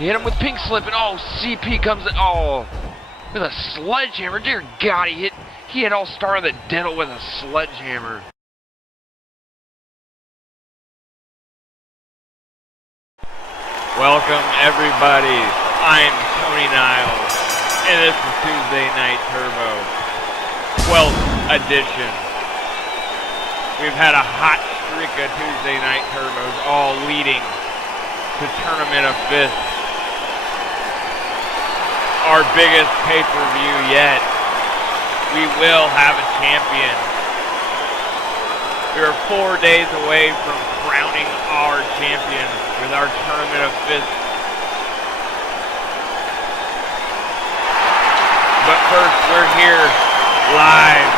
He hit him with pink slip, and oh, CP comes in. Oh, with a sledgehammer. Dear God, he hit All-Star in the dental with a sledgehammer. Welcome, everybody. I'm Tony Niles, and this is Tuesday Night Turbo, 12th edition. We've had a hot streak of Tuesday Night Turbos, all leading to Tournament of Fists, our biggest pay-per-view yet. We will have a champion. We are 4 days away from crowning our champion with our Tournament of Fists. But first, we're here live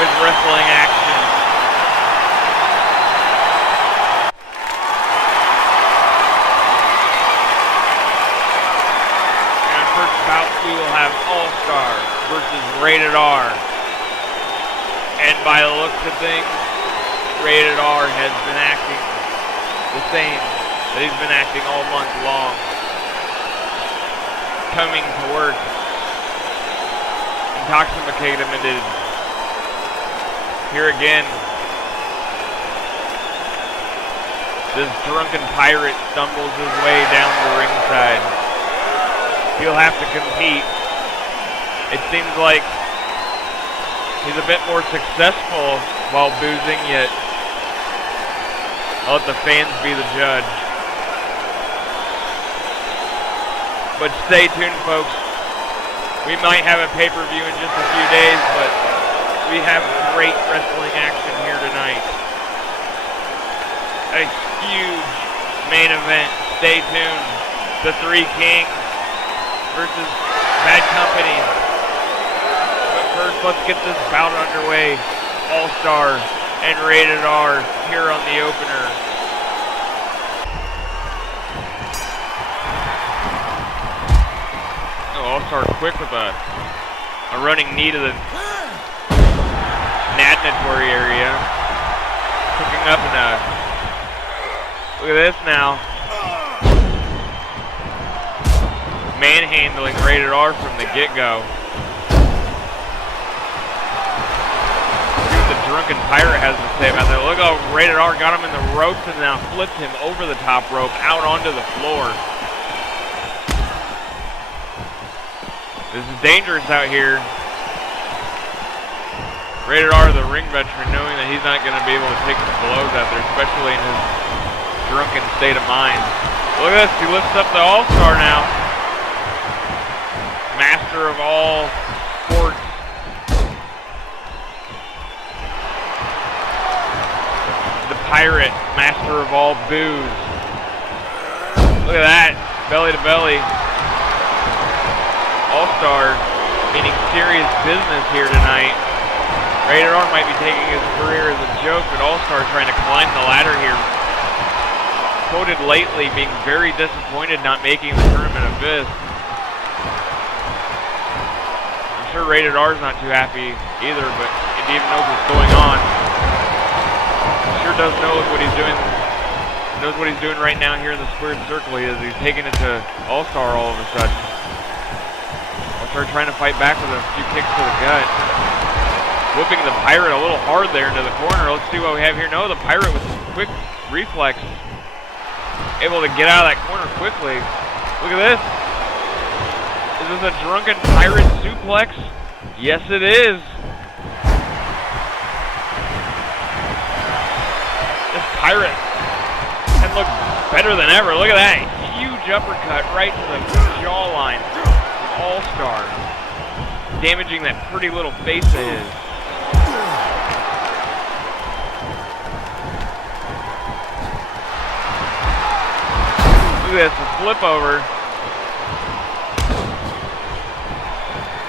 with wrestling action. In our first bout, we will have All-Star versus Rated R. And by the looks of things, Rated R has been acting the same that he's been acting all month long. Coming to work, intoxicated. Here again, this drunken pirate stumbles his way down the ringside. He'll have to compete. It seems like he's a bit more successful while boozing, yet I'll let the fans be the judge. But stay tuned, folks. We might have a pay-per-view in just a few days, but we have great wrestling action here tonight. A huge main event. Stay tuned. The Three Kings versus Bad Company. But first, let's get this bout underway. All-Star and Rated R here on the opener. Oh, All-Star quick with a running knee to the natatory area. Picking up in a... Look at this now. Manhandling Rated R from the get-go. Drunken Pirate has to say about that. Look how Rated R got him in the ropes and now flipped him over the top rope out onto the floor. This is dangerous out here. Rated R, the ring veteran, knowing that he's not going to be able to take some blows out there, especially in his drunken state of mind. Look at this, he lifts up the All-Star now. Master of all sports. Pirate, master of all booze. Look at that, belly to belly. All-Star meaning serious business here tonight. Rated R might be taking his career as a joke, but All-Star trying to climb the ladder here. Quoted lately being very disappointed not making the Tournament of Fists. I'm sure Rated R's not too happy either, but he even knows what's going on. Sure does know what he's doing. Knows what he's doing right now here in the squared circle. He's taking it to All-Star all of a sudden. All-Star trying to fight back with a few kicks to the gut. Whipping the Pirate a little hard there into the corner. Let's see what we have here. No, the Pirate with quick reflex. Able to get out of that corner quickly. Look at this. Is this a drunken Pirate suplex? Yes, it is. Pirate can look better than ever. Look at that. Huge uppercut right to the jawline. All-Star. Damaging that pretty little face of his. Look at this. A flip over.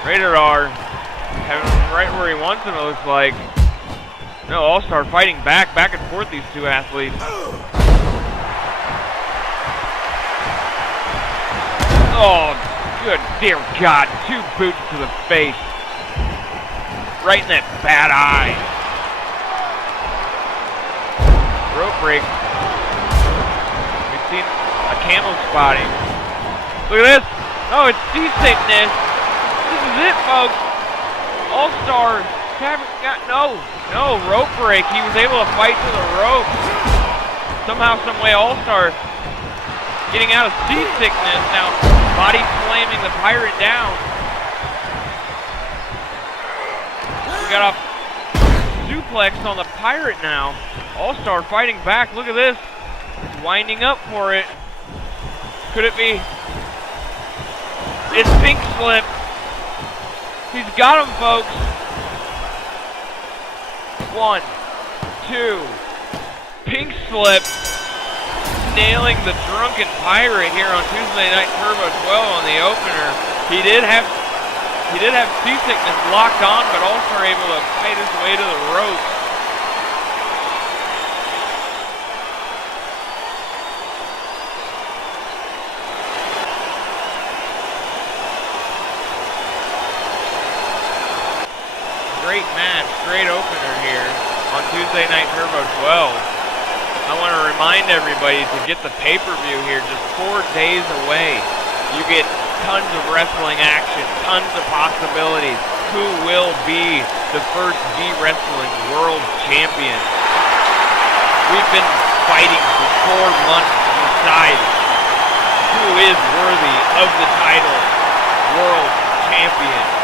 Rated R. Having him right where he wants him, it looks like. No, All-Star fighting back and forth, these two athletes. Oh, good dear God. 2 boots to the face. Right in that bad eye. Rope break. We've seen a camel spotting. Look at this. Oh, it's seasickness. This is it, folks. All-Star. No rope break. He was able to fight to the rope. Somehow, someway, All-Star getting out of seasickness. Now, body slamming the Pirate down. We got a suplex on the Pirate now. All-Star fighting back. Look at this. He's winding up for it. Could it be? It's pink slip. He's got him, folks. 1, 2. Pink slip. Nailing the drunken Pirate here on Tuesday Night Turbo 12 on the opener. He did have seasickness locked on, but also able to fight his way to the ropes. Great match, great opener here on Tuesday Night Turbo 12. I want to remind everybody to get the pay-per-view here, just 4 days away. You get tons of wrestling action, tons of possibilities. Who will be the first D-Wrestling World Champion? We've been fighting for 4 months to decide who is worthy of the title, World Champion.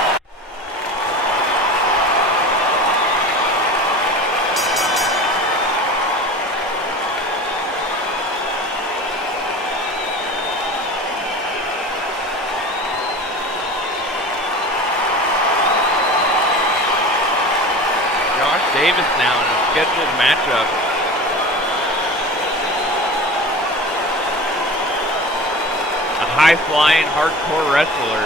Davis now in a scheduled matchup. A high-flying, hardcore wrestler,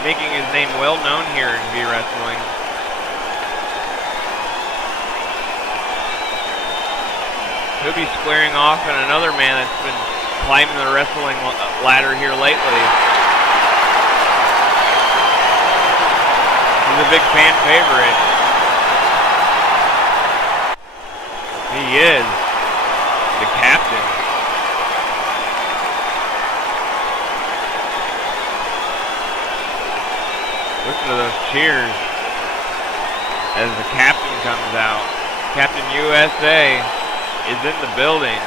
making his name well known here in V-Wrestling. He'll be squaring off on another man that's been climbing the wrestling ladder here lately. He's a big fan favorite. He is the captain. Listen to those cheers as the captain comes out. Captain USA is in the building.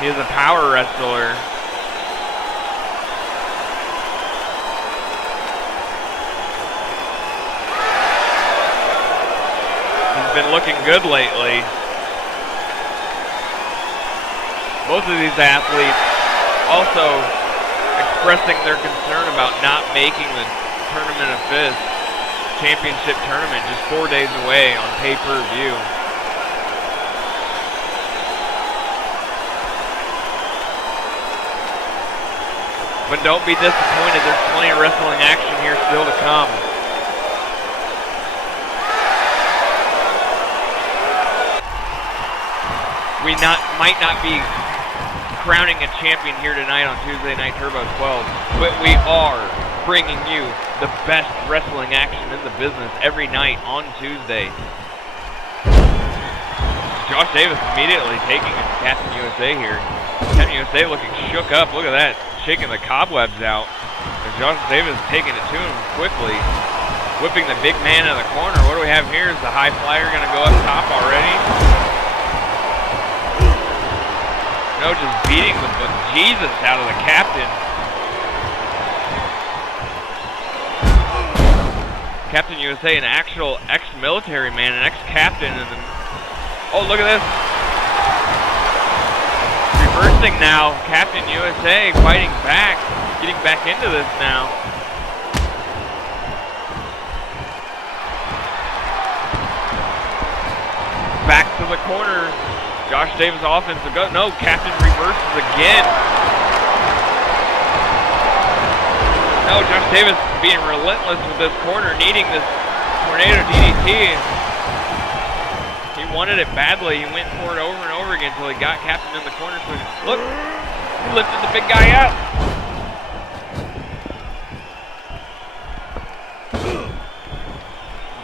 He is a power wrestler. Been looking good lately. Both of these athletes also expressing their concern about not making the Tournament of Fists championship tournament just 4 days away on pay-per-view. But don't be disappointed, there's plenty of wrestling action here still to come. We might not be crowning a champion here tonight on Tuesday Night Turbo 12, but we are bringing you the best wrestling action in the business every night on Tuesday. Josh Davis immediately taking it to Captain USA here. Captain USA looking shook up. Look at that, shaking the cobwebs out. And Josh Davis taking it to him quickly, whipping the big man in the corner. What do we have here? Is the high flyer going to go up top already? No, just beating the bejesus out of the captain. Captain USA, an actual ex-military man, an ex-captain. Oh, look at this. Reversing now. Captain USA fighting back, getting back into this now. Back to the corner. Josh Davis offensive go. No, Captain reverses again. No, Josh Davis being relentless with this corner, needing this tornado DDT. He wanted it badly. He went for it over and over again until he got Captain in the corner. So look, he lifted the big guy up.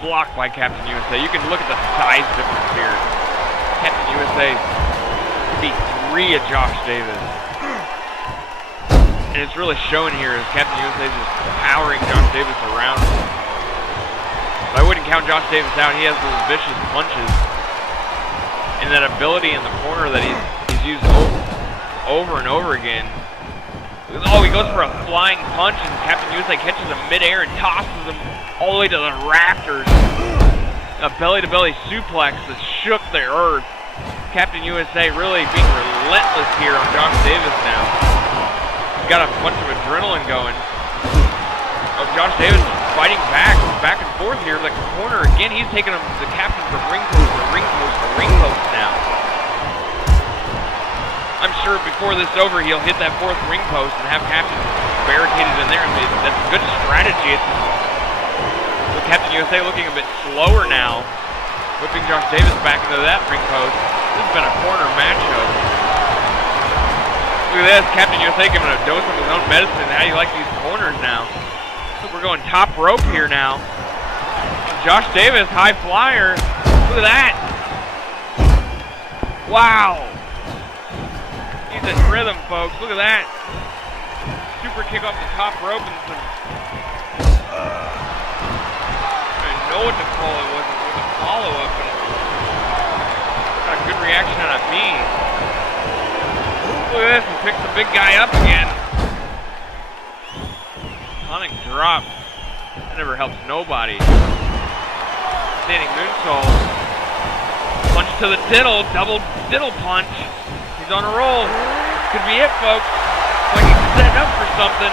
Blocked by Captain USA. You can look at the size difference here. Captain USA could be 3 at Josh Davis. And it's really showing here as Captain USA is just powering Josh Davis around. But I wouldn't count Josh Davis out. He has those vicious punches. And that ability in the corner that he's used over and over again. Oh, he goes for a flying punch and Captain USA catches him midair and tosses him all the way to the rafters. A belly-to-belly suplex that shook the earth. Captain USA really being relentless here on Josh Davis now. He's got a bunch of adrenaline going. Oh, Josh Davis fighting back and forth here. The corner again, he's taking him, the captain, from ring post to ring post to ring post now. I'm sure before this is over, he'll hit that 4th ring post and have Captain barricaded in there. I mean, that's a good strategy. With Captain USA looking a bit slower now, whipping Josh Davis back into that ring post. This has been a corner matchup. Look at this, Captain USA giving a dose of his own medicine. How do you like these corners now? Look, we're going top rope here now. Josh Davis, high flyer. Look at that. Wow. He's in rhythm, folks. Look at that. Super kick off the top rope and some... I didn't know what to call it. Wasn't with a follow-up, but got a good reaction on a knee. Look at this. He picks the big guy up again. Sonic drop. That never helps nobody. Standing moonsault. Punch to the diddle. Double diddle punch. He's on a roll. Could be it, folks. Like he's setting up for something.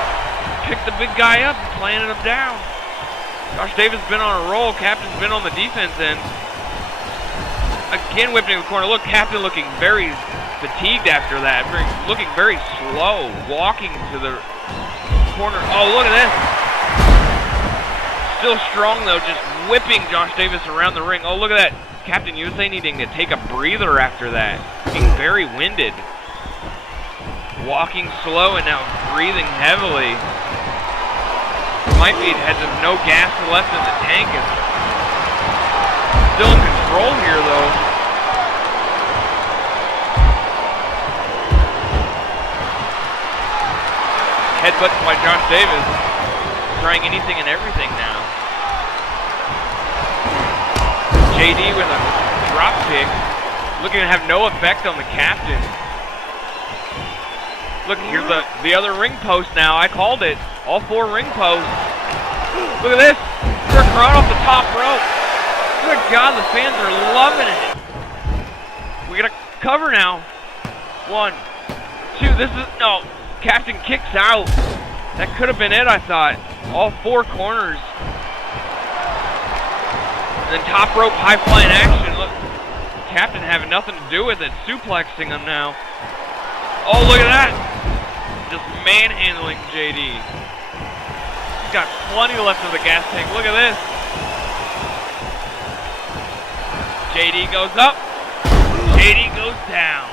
Pick the big guy up and planting him down. Josh Davis been on a roll. Captain's been on the defense end. Again whipping the corner. Look, Captain looking very fatigued after that. Looking very slow. Walking to the corner. Oh, look at this. Still strong, though. Just whipping Josh Davis around the ring. Oh, look at that. Captain USA needing to take a breather after that. Being very winded. Walking slow and now breathing heavily. Might be has no gas left in the tank. It's still in control here, though. Headbutts by Josh Davis. Trying anything and everything now. JD with a drop kick, looking to have no effect on the captain. Look, here's the other ring post now. I called it. All 4 ring posts. Look at this. They're right off the top rope. Good God, the fans are loving it. We got a cover now. 1, 2, this is, no. Captain kicks out. That could have been it, I thought. All 4 corners. And then top rope high flying action. Look, Captain having nothing to do with it. Suplexing him now. Oh, look at that. Just manhandling JD. He's got plenty left of the gas tank. Look at this. JD goes up. JD goes down.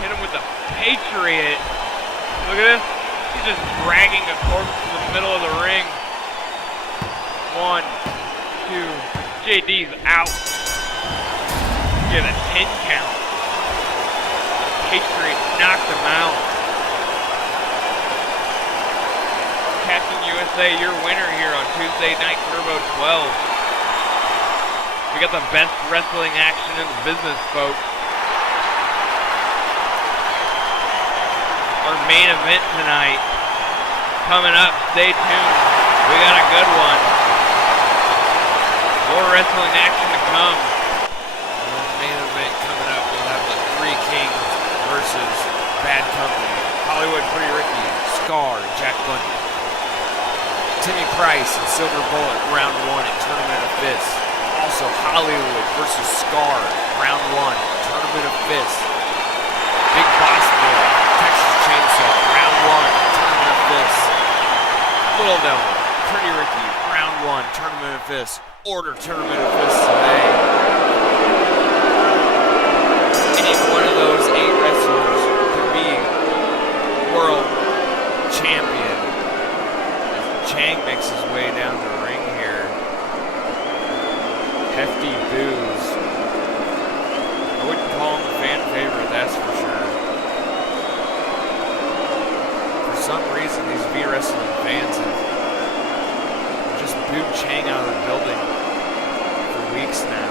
Hit him with the Patriot. Look at this. He's just dragging a corpse to the middle of the ring. 1, 2. JD's out. Get a 10 count. Patriot knocked him out. Captain USA, your winner here on Tuesday Night Turbo 12. We got the best wrestling action in the business, folks. Our main event tonight coming up. Stay tuned. We got a good one. More wrestling action to come. The main event coming up, we'll have the Three Kings versus Bad Company. Hollywood Pretty Ricky, Scar, and Jack Bundy. Timmy Price and Silver Bullet, round 1 at Tournament of Fists. Also Hollywood versus Scar, round 1, Tournament of Fists. Big Boss Boy, Texas Chainsaw, round 1, Tournament of Fists. Little Devil, Pretty Ricky, round 1, Tournament of Fists. Order Tournament of Fists today. Any one of those 8 wrestlers could be world champion. Chang makes his way down the ring here. Hefty boos. I wouldn't call him a fan favorite, that's for sure. Wrestling fans have just booed Chang out of the building for weeks now.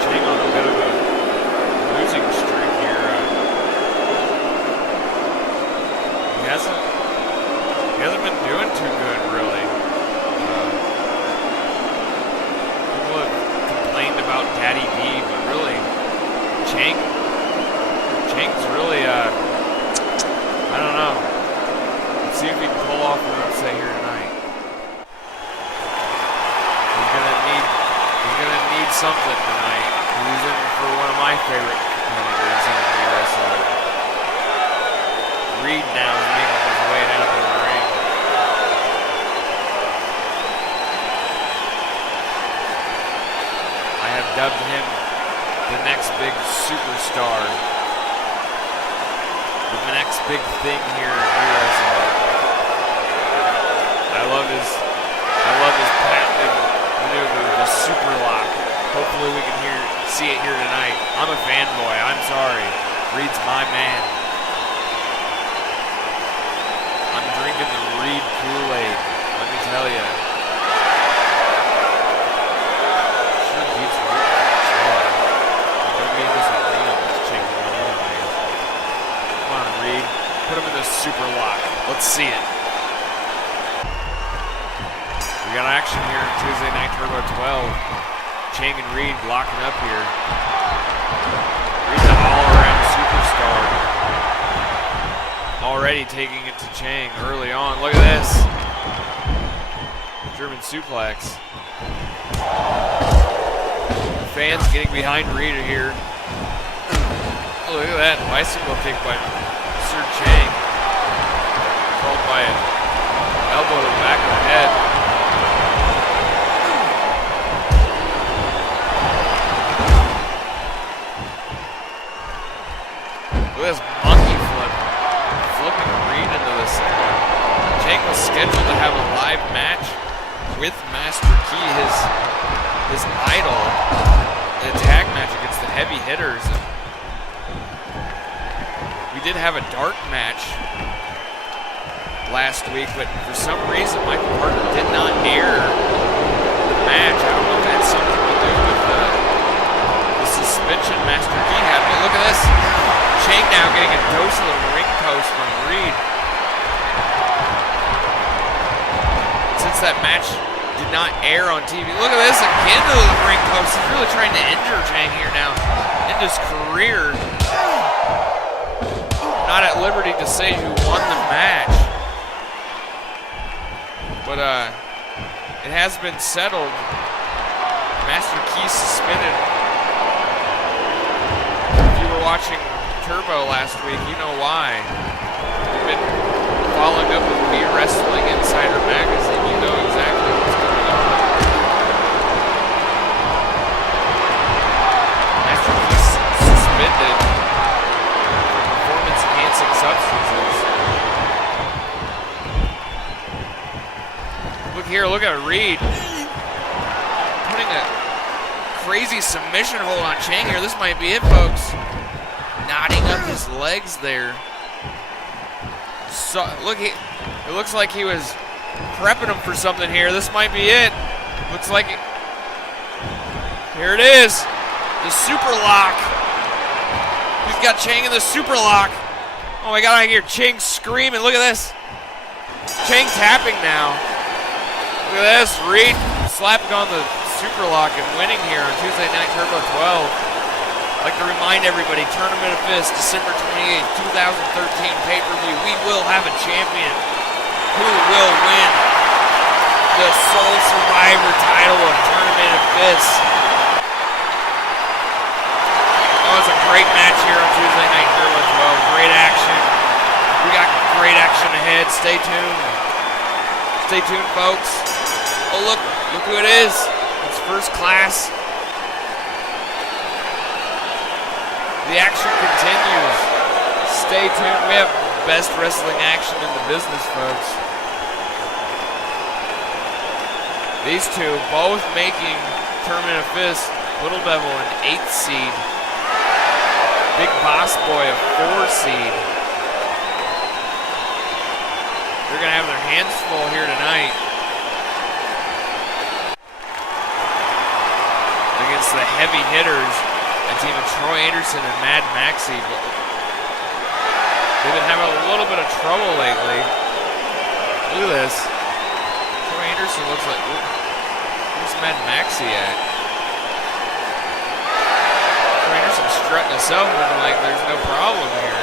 Chang on a bit of a losing streak here. He hasn't been doing too good, really. People have complained about Daddy D, but really, Chang's really, I don't know. Let's see if he can pull off an upset here tonight. He's gonna need something tonight. He's in for one of my favorite competitors in the wrestling. Reed now is making his way down to the ring. I have dubbed him the next big superstar. The next big thing here in wrestling. I love his patented maneuver, the super lock. Hopefully we can see it here tonight. I'm a fanboy, I'm sorry. Reed's my man. I'm drinking the Reed Kool-Aid, let me tell you. Sure beats Reed. Nobody in this arena was checking him anyway. Come on, Reed. Put him in the super lock. Let's see it. We got action here on Tuesday Night Turbo 12. Chang and Reed locking up here. Reed's an all-around superstar. Already taking it to Chang early on. Look at this. German suplex. Fans getting behind Reed here. Oh, look at that. Bicycle kick by Sir Chang. Followed by an elbow to the back of the head. Look at this monkey flip. Flipping Reed into the center. Chang was scheduled to have a live match with Master Key, his idol, in a tag match against the heavy hitters. We did have a dark match last week, but for some reason Michael Parker did not air the match. I don't know if that had something to do with the suspension Master Key had, but look at this. Chang now getting a dose of the ring post from Reed. Since that match did not air on TV. Look at this again to the ring post. He's really trying to injure Chang here now. End his career. Not at liberty to say who won the match. But it has been settled. Master Key suspended. If you were watching Turbo last week, you know why. You've been following up with me Wrestling Insider Magazine. You know exactly what's going on. Master Key suspended for performance-enhancing substances. Look here, look at Reed putting a crazy submission hold on Chang here. This might be it, folks. Knotting up his legs there. So look, it looks like he was prepping him for something here. This might be it. Looks like it. Here it is. The super lock. He's got Chang in the super lock. Oh my God, I hear Chang screaming. Look at this. Chang tapping now. Look at this. Reed slapping on the super lock and winning here on Tuesday Night Turbo 12. I'd like to remind everybody, Tournament of Fists, December 28th, 2013 pay-per-view. We will have a champion who will win the sole survivor title of Tournament of Fists. Oh, it's a great match here on Tuesday Night Turbo 12. Great action. We got great action ahead. Stay tuned. Stay tuned, folks. Oh, look who it is. It's First Class. The action continues. Stay tuned. We have best wrestling action in the business, folks. These two both making Tournament of Fists. Little Devil an 8th seed. Big Boss Boy a 4 seed. They're going to have their hands full here tonight against the heavy hitters, a team of Troy Anderson and Mad Maxy. They've been having a little bit of trouble lately. Look at this. Troy Anderson looks like, where's Mad Maxy at? Troy Anderson strutting himself, looking like there's no problem here.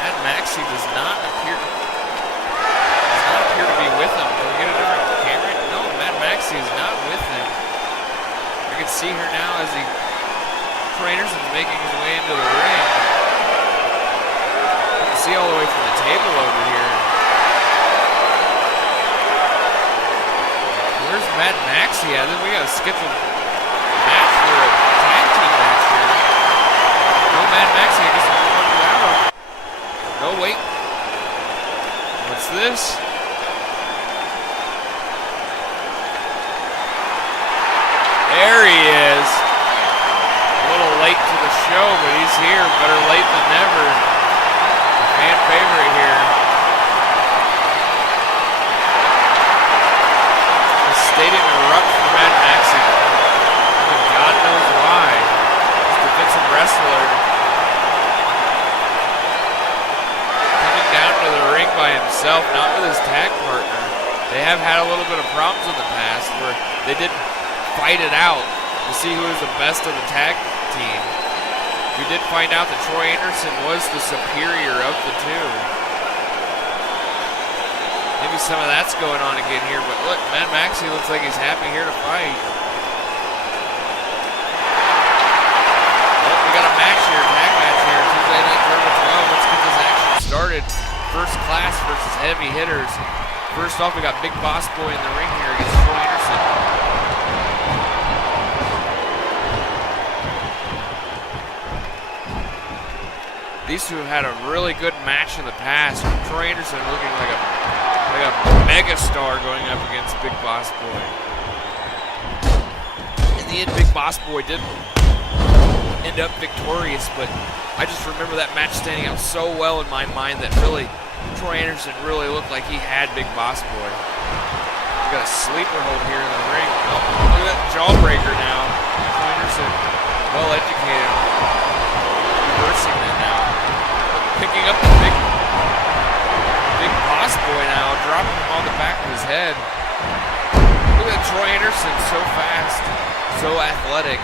Mad Maxy does not appear to be with him. Can we get a different camera? No, Mad Maxy is not with him. I can see her now as Troy Anderson's making his way into the ring. You can see all the way from the table over here. Where's Mad Maxy at? Then we got a scheduled match for a tag team match here. No Mad Maxy, I guess we're going without him. No, wait. What's this? There he is. A little late to the show, but he's here. Better late than never. Fan favorite here. The stadium erupts for Mad Maxy. God knows why. This defensive wrestler coming down to the ring by himself, not with his tag partner. They have had a little bit of problems in the past where they didn't fight it out to see who is the best of the tag team. We did find out that Troy Anderson was the superior of the two. Maybe some of that's going on again here, but look, Mad Maxy looks like he's happy here to fight. Well, we got a match here, tag match here, Tuesday Night Tournament 12. Let's get this action started. First class versus heavy hitters. First off, we got Big Boss Boy in the ring here against Troy Anderson. These two have had a really good match in the past. Troy Anderson looking like a mega star going up against Big Boss Boy. In the end, Big Boss Boy did end up victorious, but I just remember that match standing out so well in my mind that really Troy Anderson really looked like he had Big Boss Boy. We got a sleeper hold here in the ring. Oh, look at that jawbreaker now. Troy Anderson, well educated, reversing that now. Picking up the big Boss Boy now, dropping him on the back of his head. Look at Troy Anderson, so fast, so athletic.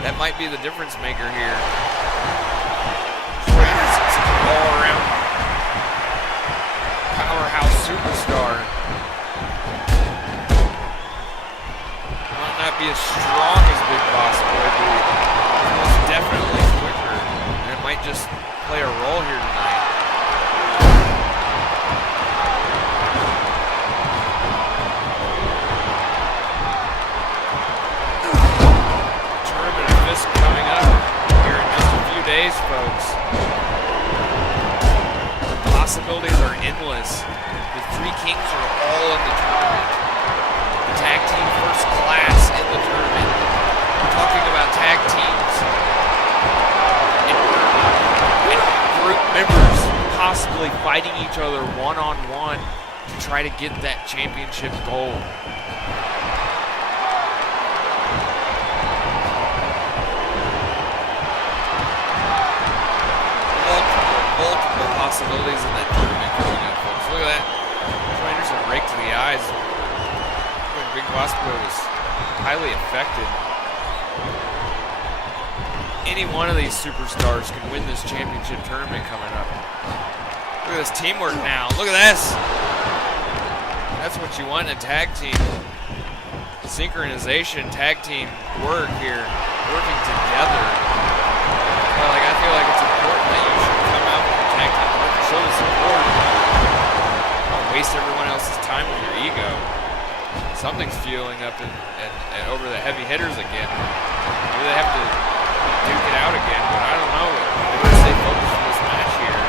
That might be the difference maker here. Troy Anderson's an all-around powerhouse superstar. Might not be as strong as Big Boss Boy, but he's most definitely quicker. And it might just play a role here tonight. Tournament of Fists coming up here in just a few days, folks. The possibilities are endless. The three kings are all in the tournament. The tag team first class in the tournament. We're talking about tag teams group members possibly fighting each other one-on-one to try to get that championship gold. Multiple possibilities in that tournament coming up, folks. Look at that. Troy Anderson raked to the eyes when Big Boss Boy was highly affected. Any one of these superstars can win this championship tournament coming up. Look at this teamwork now. Look at this. That's what you want in a tag team. Synchronization, tag team work here, working together. Well, I feel like it's important that you should come out with your tag team work to show the support. Don't waste everyone else's time with your ego. Something's fueling up and over the heavy hitters again. Maybe they have to duke it out again, but I don't know. They better stay focused on this match here.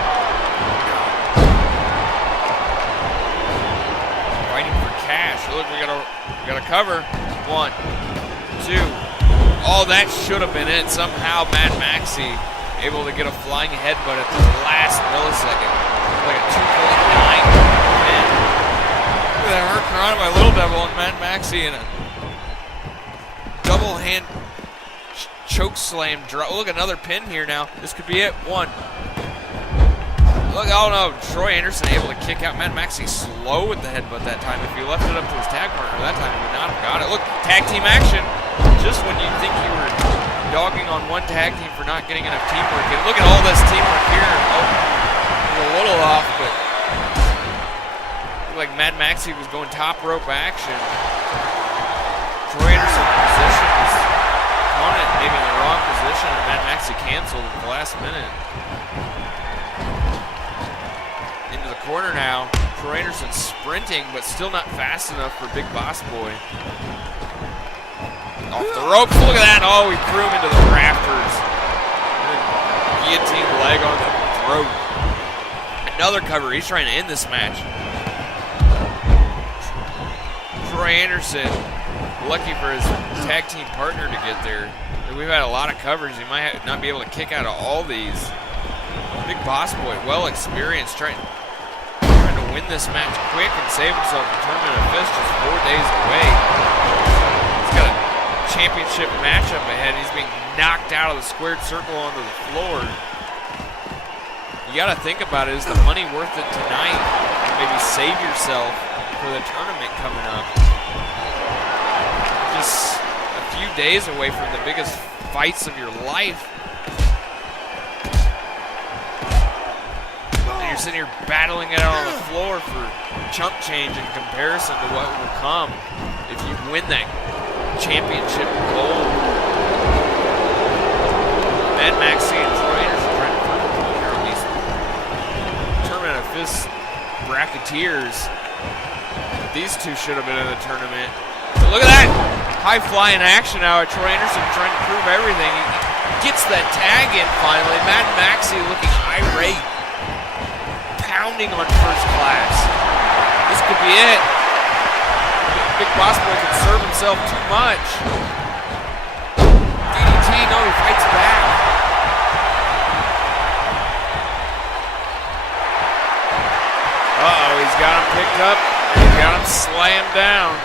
Fighting for cash. Look look, we gotta cover. 1, 2. Oh, that should have been it. Somehow Mad Maxy able to get a flying headbutt at the last millisecond. Like a 2.9. Man. Look at that hurricane by Little Devil and Mad Maxy in a double hand choke slam drop. Look, another pin here now. This could be it. 1. Look, oh no, Troy Anderson able to kick out Mad Maxy slow with the headbutt that time. If he left it up to his tag partner that time, he would not have got it. Look, tag team action. Just when you think you were dogging on one tag team for not getting enough teamwork. And look at all this teamwork here. Oh, it was a little off, but looked like Mad Maxy was going top rope action. Troy Anderson positioned his opponent maybe in the wrong position, and Mad Maxy canceled at the last minute. Into the corner now. Troy Anderson sprinting, but still not fast enough for Big Boss Boy. Off the ropes, look at that. Oh, he threw him into the rafters. Guillotine leg on the throat. Another cover. He's trying to end this match. Troy Anderson, lucky for his tag team partner to get there. We've had a lot of covers. He might not be able to kick out of all these. Big Boss Boy, well experienced, trying to win this match quick and save himself a tournament of fists just 4 days away. He's got a championship matchup ahead. He's being knocked out of the squared circle onto the floor. You got to think about it. Is the money worth it tonight? And maybe save yourself for the tournament coming up. Just a few days away from the biggest fights of your life. And you're sitting here battling it out on the floor for chump change in comparison to what will come if you win that championship gold. Mad Maxy and Troy Anderson trying to prove a point here on these tournament of fist bracketeers. These two should have been in the tournament. But look at that! High flying action now at Troy Anderson trying to prove everything. He gets that tag in finally. Mad Maxy looking irate. Pounding on first class. This could be it. Big Boss Boy can serve himself too much. DDT, no, he fights back. Uh-oh, he's got him picked up. He's got him slammed down.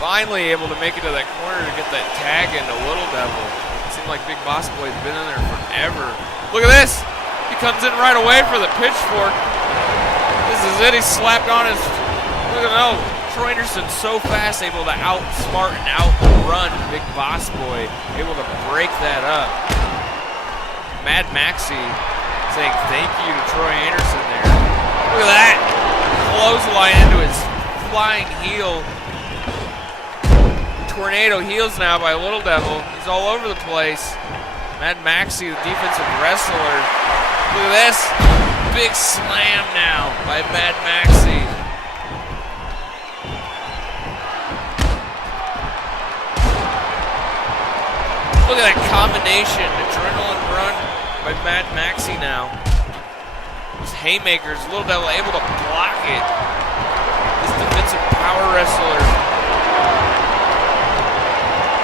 Finally able to make it to that corner to get that tag into Little Devil. It seemed like Big Boss Boy's been in there forever. Look at this. He comes in right away for the pitchfork. This is it. He's slapped on his... Look at that. Troy Anderson so fast, able to outsmart and outrun Big Boss Boy. Able to break that up. Mad Maxy saying thank you to Troy Anderson there. Look at that. Clothesline into his flying heel. Tornado heels now by Little Devil. He's all over the place. Mad Maxy, the defensive wrestler. Look at this. Big slam now by Mad Maxy. Look at that combination. Adrenaline run by Mad Maxy now. These haymakers, Little Devil able to block it. This defensive power wrestler.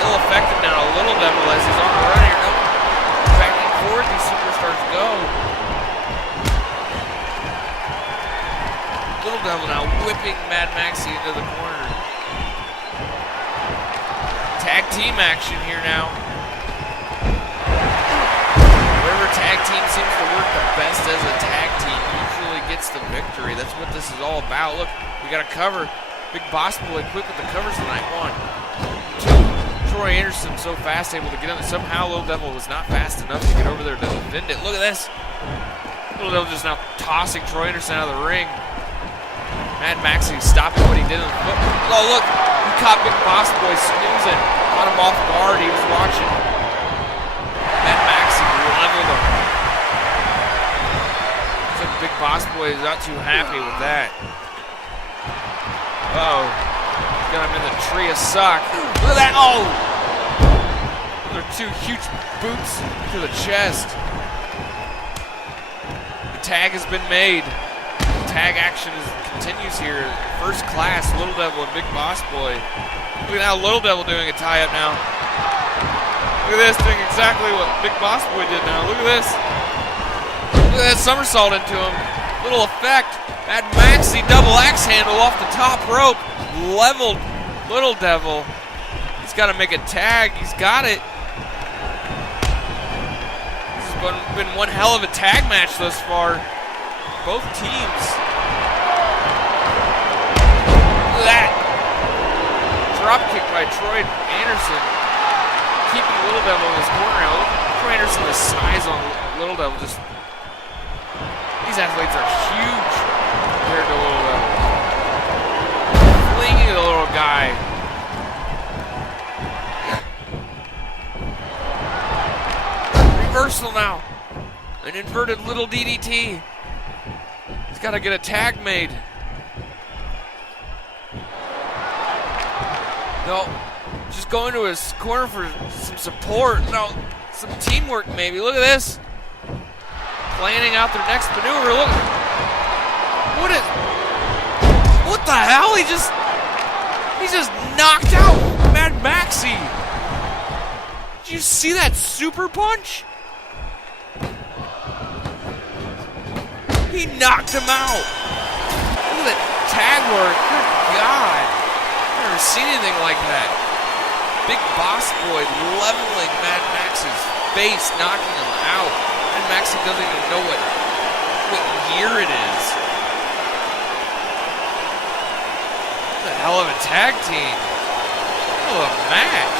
Ill-effective now. Little Devil as he's on the run here. Nope. Back and forth these superstars go. Little Devil now whipping Mad Maxy into the corner. Tag team action here now. Whatever tag team seems to work the best as a tag team usually gets the victory. That's what this is all about. Look, we got a cover. Big Boss Boy quick with the covers tonight. 1, 2. Troy Anderson so fast able to get in. Somehow Little Devil was not fast enough to get over there to defend it. Look at this. Little Devil just now tossing Troy Anderson out of the ring. Mad Maxy stopping what he did in the foot. Oh, look. He caught Big Boss Boy snoozing. Caught him off guard. He was watching. Mad Maxy leveled him. Looks like Big Boss Boy is not too happy with that. Uh-oh. Got him in the tree of sock. Look at that. Oh! Those are 2 huge boots to the chest. The tag has been made. tag action continues here. First class, Little Devil and Big Boss Boy. Look at how Little Devil doing a tie-up now. Look at this, doing exactly what Big Boss Boy did now. Look at this. Look at that somersault into him. Little effect. That Maxy double axe handle off the top rope. Leveled Little Devil. He's got to make a tag. He's got it. This has been one hell of a tag match thus far. Both teams. Look at that. Drop kick by Troy Anderson. Keeping Little Devil in his corner now. Look at Troy Anderson, the size on Little Devil. These athletes are huge compared to Little Devil. Flinging the little guy. Reversal now. An inverted little DDT. He's got to get a tag made. No. Just going to his corner for some support. No. Some teamwork maybe. Look at this. Planning out their next maneuver. Look. What the hell? He just knocked out Mad Maxy. Did you see that super punch? He knocked him out. Look at that tag work. Good God. I've never seen anything like that. Big Boss Boy leveling Mad Max's face, knocking him out. And Maxy doesn't even know what year it is. What a hell of a tag team. What a match.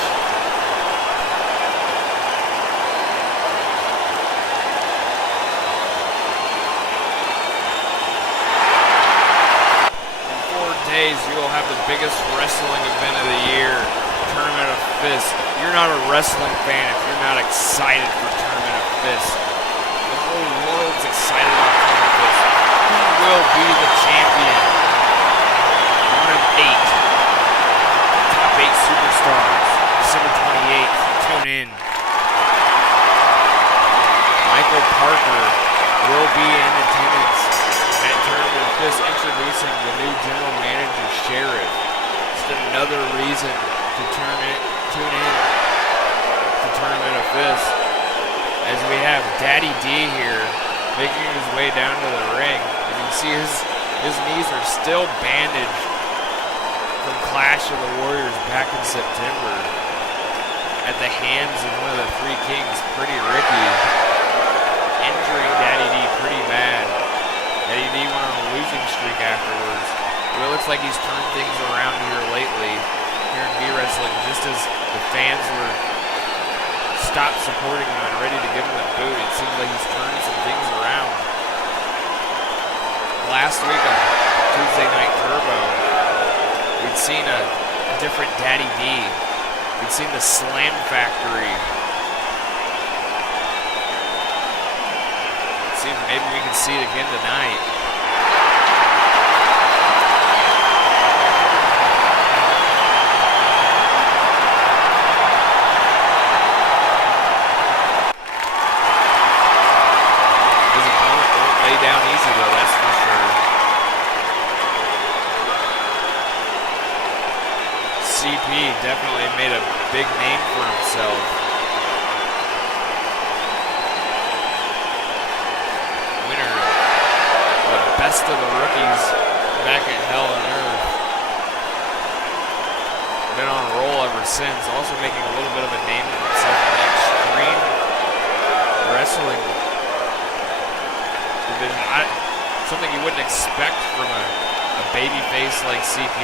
In 4 days, you will have the biggest wrestling event of the year. Tournament of Fists. You're not a wrestling fan if you're not excited for Tournament of Fists. The whole world's excited about Tournament of Fists. Who will be the champion? One of 8. Top 8 superstars. December 28th. Tune in. Michael Parker will be in attendance at Tournament of Fists, introducing the new general manager, Sheriff. Just another reason to tune in to Tournament of Fists, as we have Daddy D here making his way down to the ring. And you can see his knees are still bandaged from Clash of the Warriors back in September at the hands of one of the 3 Kings, Pretty Ricky, injuring Daddy D pretty bad. Daddy D went on a losing streak afterwards, but it looks like he's turned things around here lately. Here in V-Wrestling, just as the fans were stopped supporting him and ready to give him a boot, it seems like he's turned some things around. Last week on Tuesday Night Turbo, we'd seen a different Daddy D. We'd seen the Slam Factory. It seems maybe we can see it again tonight. CP definitely made a big name for himself. Winner of the Best of the Rookies back at Hell on Earth. Been on a roll ever since. Also making a little bit of a name for himself in the Extreme Wrestling division. Something you wouldn't expect from a babyface like CP.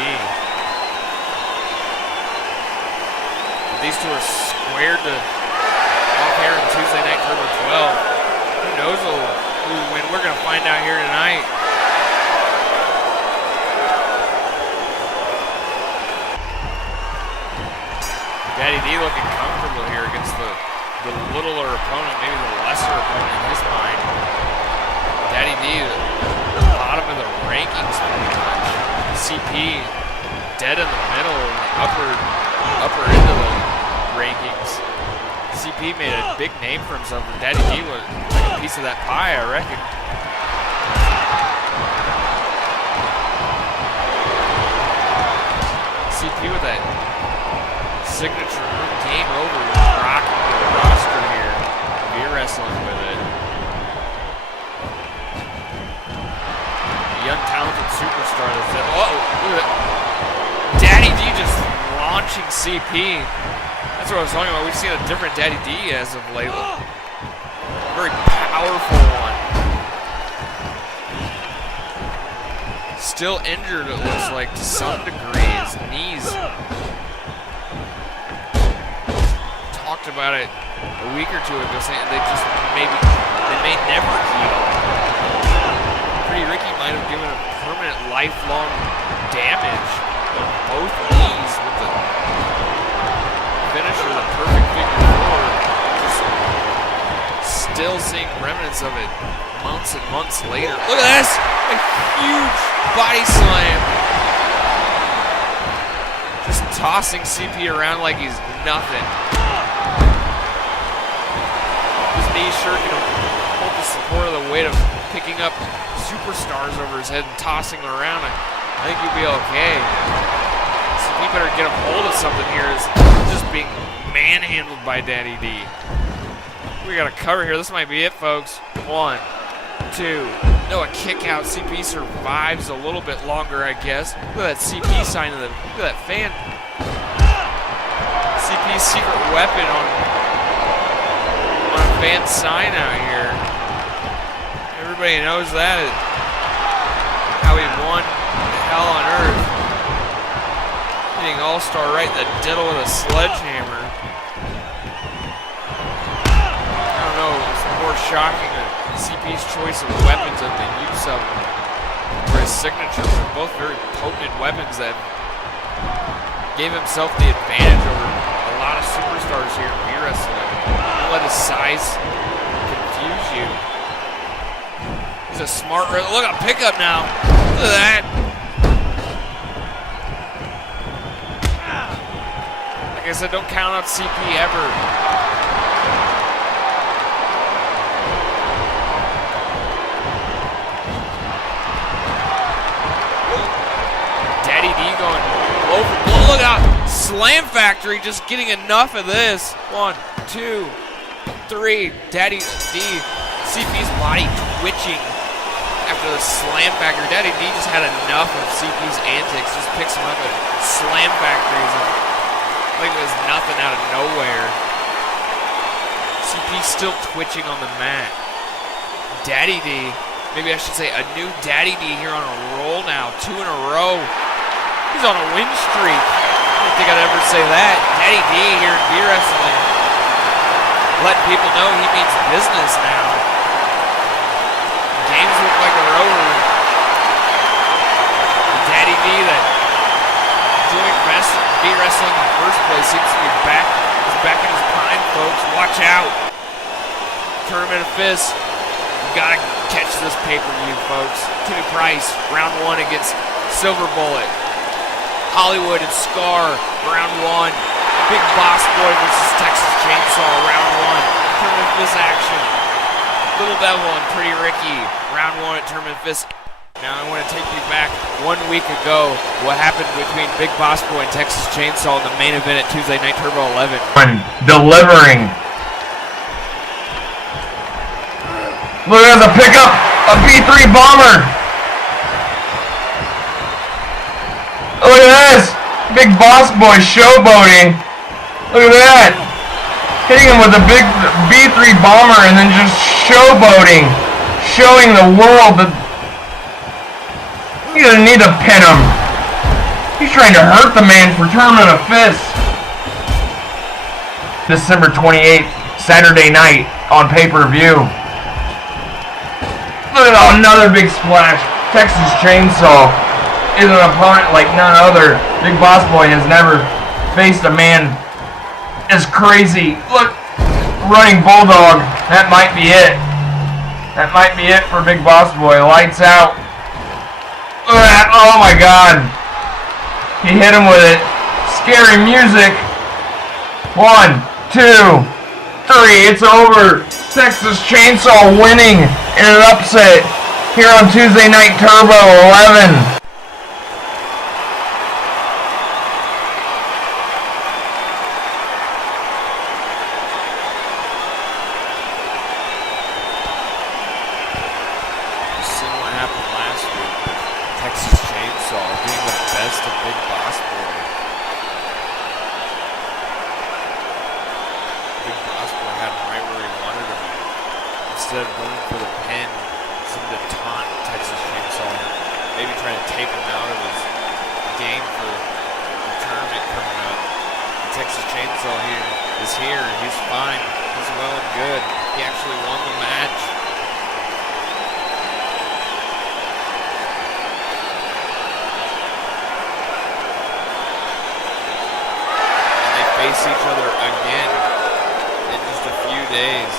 These two are squared off here on Tuesday Night Turbo 12. Who knows who will win? We're going to find out here tonight. Daddy D looking comfortable here against the littler opponent, maybe the lesser opponent in his mind. Daddy D, the bottom of the rankings pretty much. CP dead in the middle, in the upper end of the rankings. CP made a big name for himself, but Daddy D was like a piece of that pie, I reckon. CP with that signature game over, rocking the roster here. Be wrestling with it. The young talented superstar that's it. Oh, look at that. Daddy D just launching CP. That's what I was talking about. We've seen a different Daddy D as of late. Very powerful one. Still injured, it looks like, to some degree. His knees. Talked about it a week or two ago, saying they may never heal. Pretty Ricky might have given him permanent, lifelong damage on both knees with the finisher, the perfect figure four. Just still seeing remnants of it months and months later. Look at this! A huge body slam. Just tossing CP around like he's nothing. His knees sure can hold the support of the weight of picking up superstars over his head and tossing them around. I think he'll be okay. CP better get a hold of something here. Is just being manhandled by Daddy D. We got a cover here. This might be it, folks. 1, 2. No, a kick out. CP survives a little bit longer, I guess. Look at that CP sign of them. Look at that fan. CP's secret weapon on a fan sign out here. Everybody knows that. How he won hell on earth. Hitting All-Star right in the diddle with a sledgehammer. I don't know, it's more shocking that CP's choice of weapons and the use of them for his signature were both very potent weapons that gave himself the advantage over a lot of superstars here in beer wrestling. Don't let his size confuse you. He's a smart wrestler. Look at pickup now. Look at that. Like I said, don't count out CP ever. Daddy D going blow for blow. Look out. Slam Factory just getting enough of this. 1, 2, 3. Daddy D. CP's body twitching after the Slam Factory. Daddy D just had enough of CP's antics. Just picks him up at Slam Factories. I think it was nothing out of nowhere. CP's still twitching on the mat. Daddy D. Maybe I should say a new Daddy D here on a roll now. 2 in a row. He's on a win streak. I don't think I'd ever say that. Daddy D here in beer wrestling. Letting people know he means business now. Games look like they're over. The Daddy D that doing beer wrestling in the first place seems to be back. He's back in his prime, folks. Watch out. Tournament of Fists. You gotta catch this pay-per-view, folks. Timmy Price, round 1 against Silver Bullet. Hollywood and Scar, round 1. Big Boss Boy versus Texas Chainsaw, round 1. Tournament Fist action. Little Devil and Pretty Ricky, round 1 at Tournament Fist. Now I want to take you back 1 week ago. What happened between Big Boss Boy and Texas Chainsaw in the main event at Tuesday Night Turbo 11. Delivering. Look at the pickup, a B3 bomber. Look at this! Big Boss Boy showboating. Look at that! Hitting him with a big B3 bomber and then just showboating. Showing the world that he doesn't need to pin him. He's trying to hurt the man for Tournament of Fists. December 28th, Saturday night on pay-per-view. Look at another big splash. Texas Chainsaw is an opponent like none other. Big Boss Boy has never faced a man as crazy. Look, running Bulldog. That might be it. That might be it for Big Boss Boy. Lights out. Look at that. Oh my God. He hit him with it. Scary music. 1, 2, 3. It's over. Texas Chainsaw winning in an upset here on Tuesday Night Turbo 11. Texas Chainsaw getting the best of Big Boss Boy. Big Boss Boy had him right where he wanted him. Instead of going for the pin, seemed to taunt Texas Chainsaw. Maybe try to take him out of his game for the tournament coming up. And Texas Chainsaw is here. He's fine. He's well and good. He actually won the match. And they face each other again in just a few days.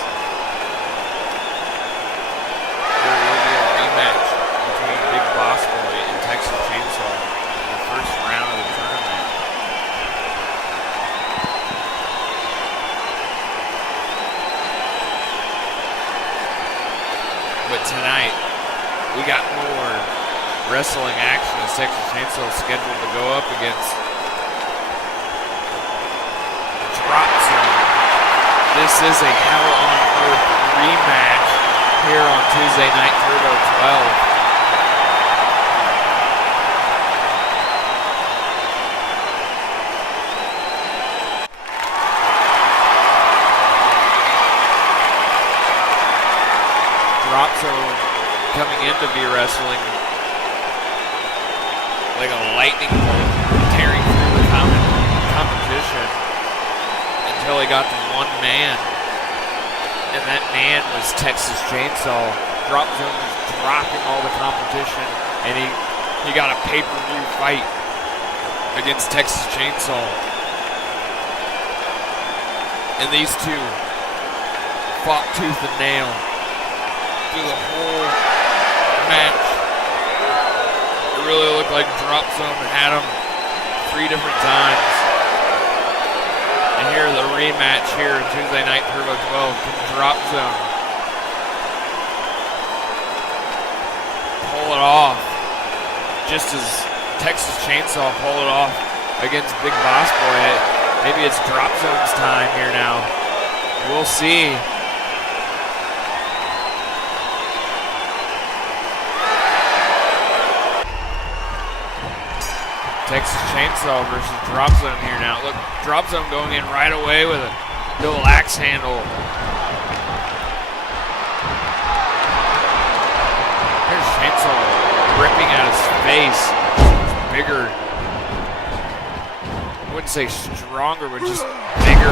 There will be a rematch between Big Boss Boy and Texas Chainsaw in the first round of the tournament. But tonight, we got more wrestling action as Texas Chainsaw is scheduled to go up against Drop Zone. This is a Hell on Earth rematch here on Tuesday Night Turbo 12. Drop Zone coming into V Wrestling like a lightning bolt, tearing through the competition until he got to one man, and that man was Texas Chainsaw. Drop Zone was dropping all the competition, and he got a pay-per-view fight against Texas Chainsaw. And these two fought tooth and nail through the whole match. It really looked like Drop Zone had him 3 different times. And here the rematch here on Tuesday Night Turbo 12. Can Drop Zone pull it off just as Texas Chainsaw pulled it off against Big Boss Boy? Maybe it's Drop Zone's time here now. We'll see. Texas Chainsaw versus Drop Zone here now. Look, Drop Zone going in right away with a double axe handle. Here's Chainsaw ripping at his face. It's bigger. I wouldn't say stronger, but just bigger.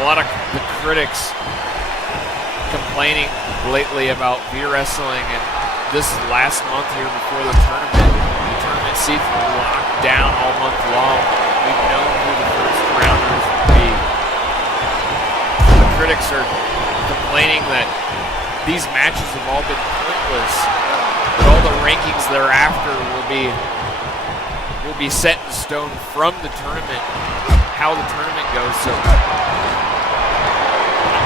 A lot of the critics complaining lately about V Wrestling, and this last month here before the tournament seats were locked down all month long. We've known who the first rounders would be. The critics are complaining that these matches have all been pointless, but all the rankings thereafter will be set in stone from the tournament, how the tournament goes. So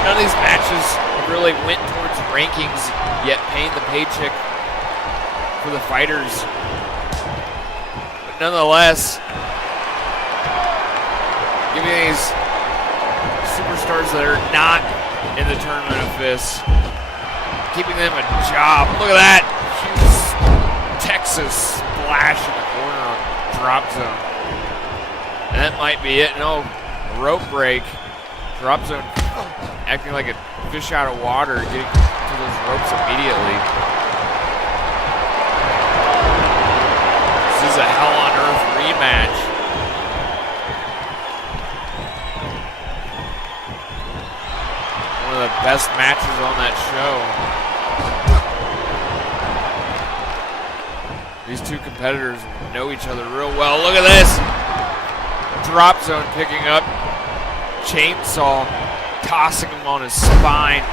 none of these matches really went towards rankings, yet paying the paycheck for the fighters. But nonetheless, giving these superstars that are not in the tournament of fists, keeping them a job. Look at that huge Texas splash in the corner on Drop Zone. And that might be it. No, rope break. Drop Zone acting like a fish out of water, getting to those ropes immediately. This is a Hell on Earth rematch. One of the best matches on that show. These two competitors know each other real well. Look at this. Drop Zone picking up Chainsaw, tossing him on his spine,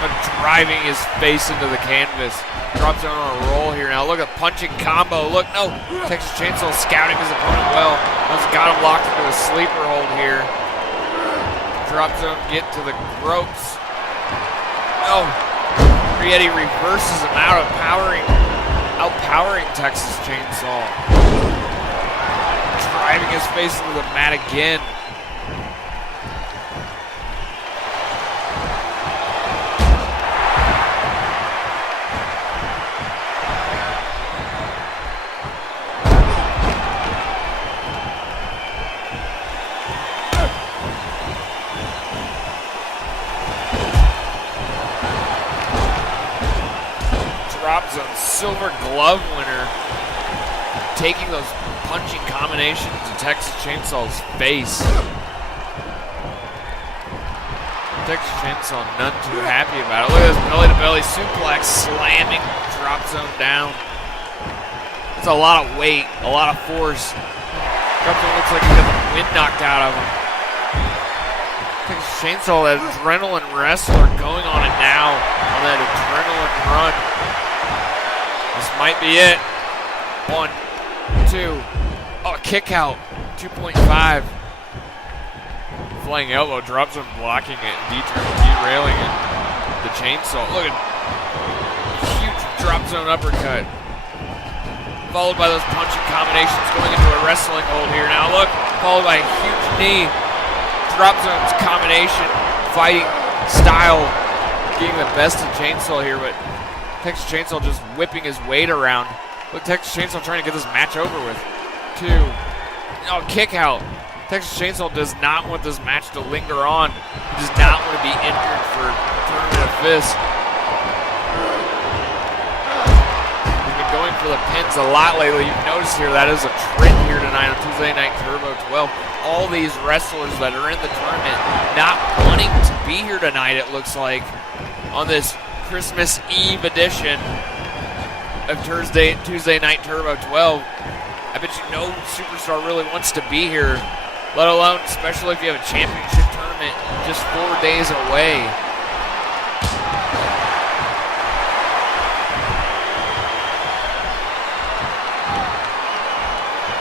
but driving his face into the canvas. Drop Zone on a roll here now. Look at punching combo. Look, no. Texas Chainsaw scouting his opponent well. Has got him locked into a sleeper hold here. Drop Zone get to the ropes. No. Rietti reverses him out, outpowering Texas Chainsaw. Driving his face into the mat again. drop zone silver glove winner, taking those punching combinations to Texas Chainsaw's face. Texas Chainsaw none too happy about it. Look at this belly to belly suplex, slamming drop zone down. It's a lot of weight, a lot of force. Drop zone looks like he got the wind knocked out of him. Texas Chainsaw, that adrenaline wrestler, going on it now on that adrenaline run. This might be it. 1, 2. Oh, a kick out. 2.5. Flying elbow, drops him, blocking it, derailing it. The chainsaw. Look at huge drop zone uppercut. Followed by those punching combinations, going into a wrestling hold here. Now look, followed by a huge knee. Drop zones combination, fighting style, getting the best of Chainsaw here, but Texas Chainsaw just whipping his weight around. Look, Texas Chainsaw trying to get this match over with. 2. Oh, kick out. Texas Chainsaw does not want this match to linger on. He does not want to be injured for Tournament of Fists. He's been going for the pins a lot lately. You've noticed here that is a trend here tonight on Tuesday Night Turbo 12. All these wrestlers that are in the tournament not wanting to be here tonight, it looks like, on this Christmas Eve edition of Tuesday Night Turbo 12. I bet you no superstar really wants to be here, let alone, especially if you have a championship tournament just 4 days away.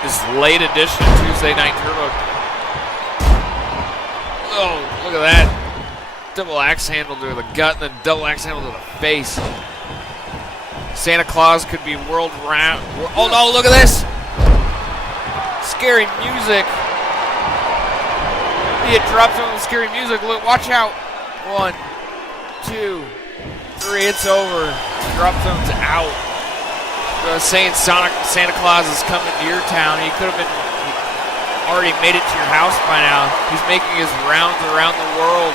This late edition of Tuesday Night Turbo. Oh, look at that. Double axe handle to the gut and then double axe handle to the face. Santa Claus could be world round. Oh no, look at this. Scary music. He had dropped on the scary music. Look, watch out. 1, 2, 3. It's over. Drop zone's out. Saying Santa Claus is coming to your town. He could have been already made it to your house by now. He's making his rounds around the world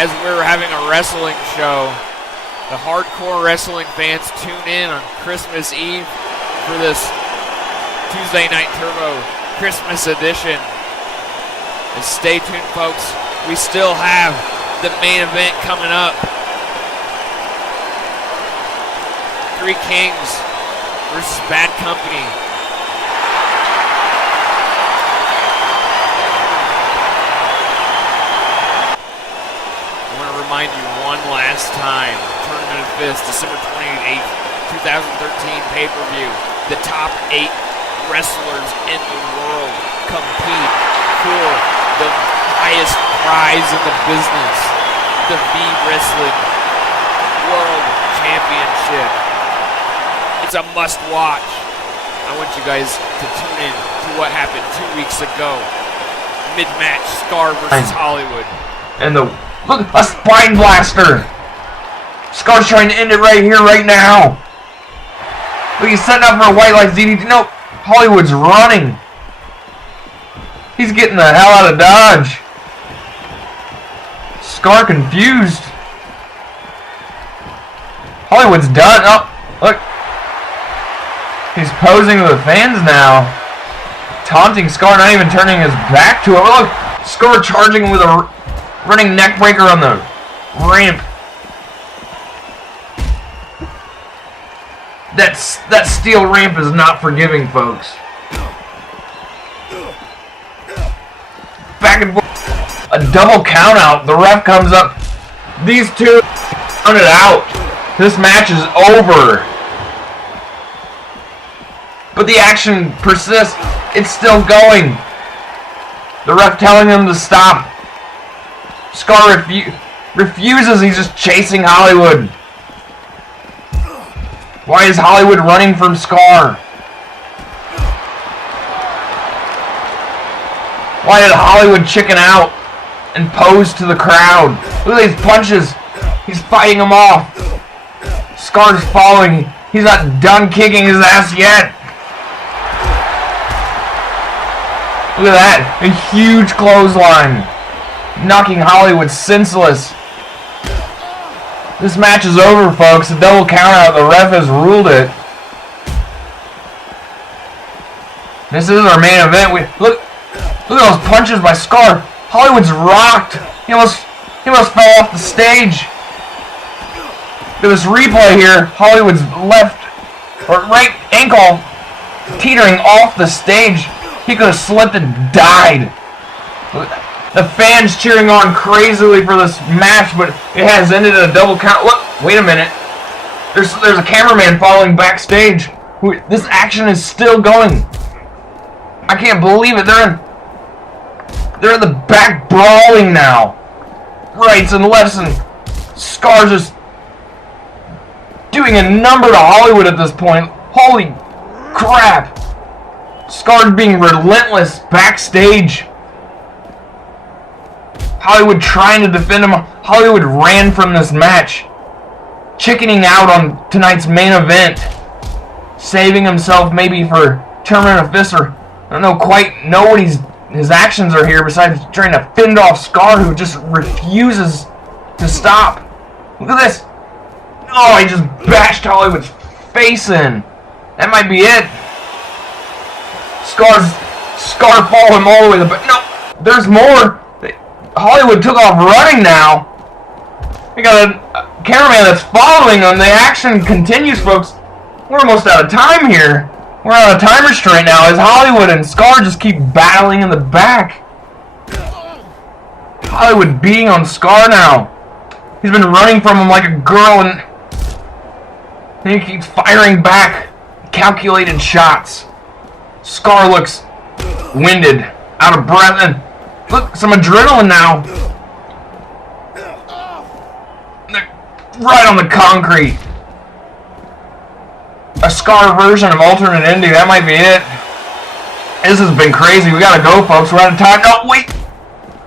as we're having a wrestling show. The hardcore wrestling fans tune in on Christmas Eve for this Tuesday Night Turbo Christmas edition. And stay tuned, folks. We still have the main event coming up. 3 Kings versus Bad Company. I want to remind you one last time. Tournament of Fists, December 28th, 2013 pay-per-view. The top 8 wrestlers in the world compete for the highest prize in the business, the V-Wrestling World Championship. It's a must-watch. I want you guys to tune in to what happened 2 weeks ago. Mid-match, Scar versus Hollywood. And look, a spine blaster. Scar's trying to end it right here, right now. Look, he's setting up for a white light DDT. No, Hollywood's running. He's getting the hell out of Dodge. Scar confused. Hollywood's done. Oh, look. He's posing to the fans now. Taunting Scar, not even turning his back to him. Look, Scar charging with a running neck breaker on the ramp. That steel ramp is not forgiving, folks. Back and forth. A double count out. The ref comes up. These two counted out. This match is over. But the action persists. It's still going. The ref telling him to stop. Scar refuses. He's just chasing Hollywood. Why is Hollywood running from Scar? Why did Hollywood chicken out and pose to the crowd? Look at these punches. He's fighting them off. Scar's falling. He's not done kicking his ass yet. Look at that. A huge clothesline. Knocking Hollywood senseless. This match is over, folks. The double count out. The ref has ruled it. This is our main event. Look at those punches by Scar. Hollywood's rocked. He almost fell off the stage. Look at this replay here. Hollywood's left or right ankle teetering off the stage. He could have slipped and died. The fans cheering on crazily for this match, but it has ended in a double count. Look, wait a minute. There's a cameraman following backstage. This action is still going. I can't believe it. They're in the back brawling now. Rights and lefts, and Scar's just doing a number to Hollywood at this point. Holy crap. Scar's being relentless backstage. Hollywood trying to defend him. Hollywood ran from this match, chickening out on tonight's main event, saving himself maybe for Tournament of Fists, or I don't quite know what his actions are here besides trying to fend off Scar, who just refuses to stop. Look at this. Oh, he just bashed Hollywood's face in. That might be it. Scar followed him all the way to the back. No, there's more. Hollywood took off running now. We got a cameraman that's following them. The action continues, folks. We're almost out of time here. We're on a time restraint now as Hollywood and Scar just keep battling in the back. Hollywood beating on Scar now. He's been running from him like a girl, and he keeps firing back calculated shots. Scar looks winded, out of breath, and look, some adrenaline now. Right on the concrete. A Scar version of alternate ending. That might be it. This has been crazy. We gotta go, folks. We're out of time. Oh, wait.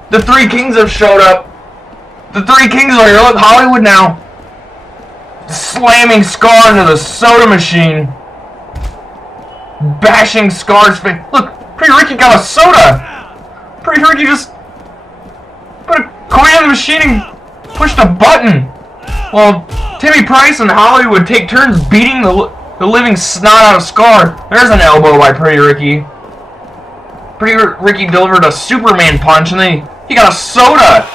The Three Kings have showed up. The Three Kings are here. Look, Hollywood now. Slamming Scar into the soda machine. Bashing Scar's face. Look, Pretty Ricky got a soda. Pretty Ricky just put a coin in the machine and pushed a button. Well, Timmy Price and Hollywood take turns beating the living snot out of Scar. There's an elbow by Pretty Ricky. Pretty Ricky delivered a Superman punch, and then he got a soda.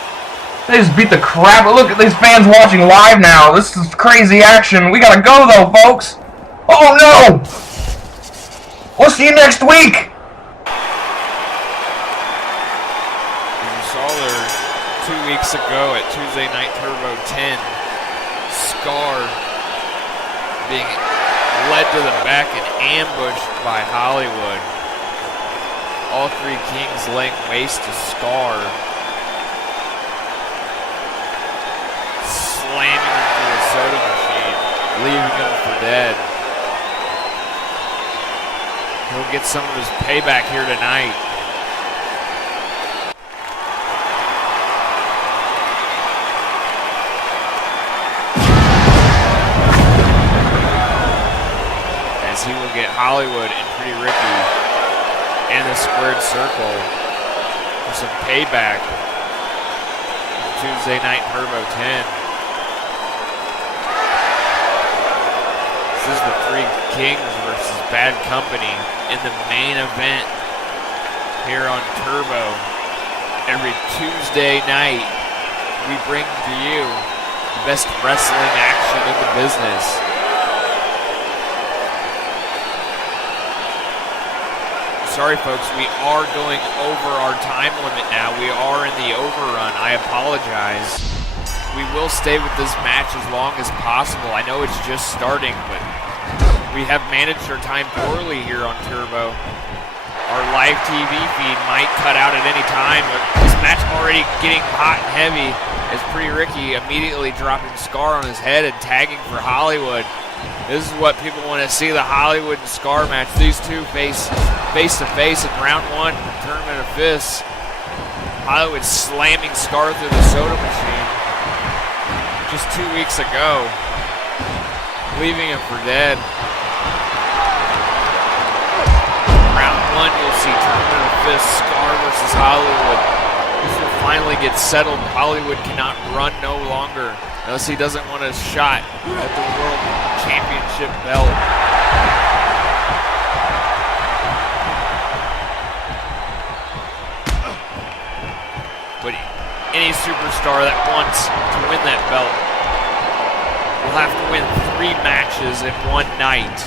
They just beat the crap. Look at these fans watching live now. This is crazy action. We gotta go, though, folks. Oh, no! We'll see you next week! You saw there 2 weeks ago at Tuesday Night Turbo 10, Scar being led to the back and ambushed by Hollywood. All Three Kings laying waste to Scar. Slamming him through a soda machine, leaving him for dead. He'll get some of his payback here tonight. As he will get Hollywood and Pretty Ricky in the squared circle for some payback on Tuesday Night Turbo 10. This is the Three Kings versus Bad Company in the main event here on Turbo. Every Tuesday night, we bring to you the best wrestling action in the business. Sorry, folks, we are going over our time limit now. We are in the overrun. I apologize. We will stay with this match as long as possible. I know it's just starting, but we have managed our time poorly here on Turbo. Our live TV feed might cut out at any time, but this match already getting hot and heavy as Pretty Ricky immediately dropping Scar on his head and tagging for Hollywood. This is what people want to see, the Hollywood and Scar match. These two face to face in round one, Tournament of Fists. Hollywood slamming Scar through the soda machine just 2 weeks ago, leaving him for dead. Round one, you'll see Tournament of Fists, Scar versus Hollywood. This will finally get settled. Hollywood cannot run no longer unless he doesn't want a shot at the World Championship belt. But any superstar that wants to win that belt will have to win 3 matches in one night.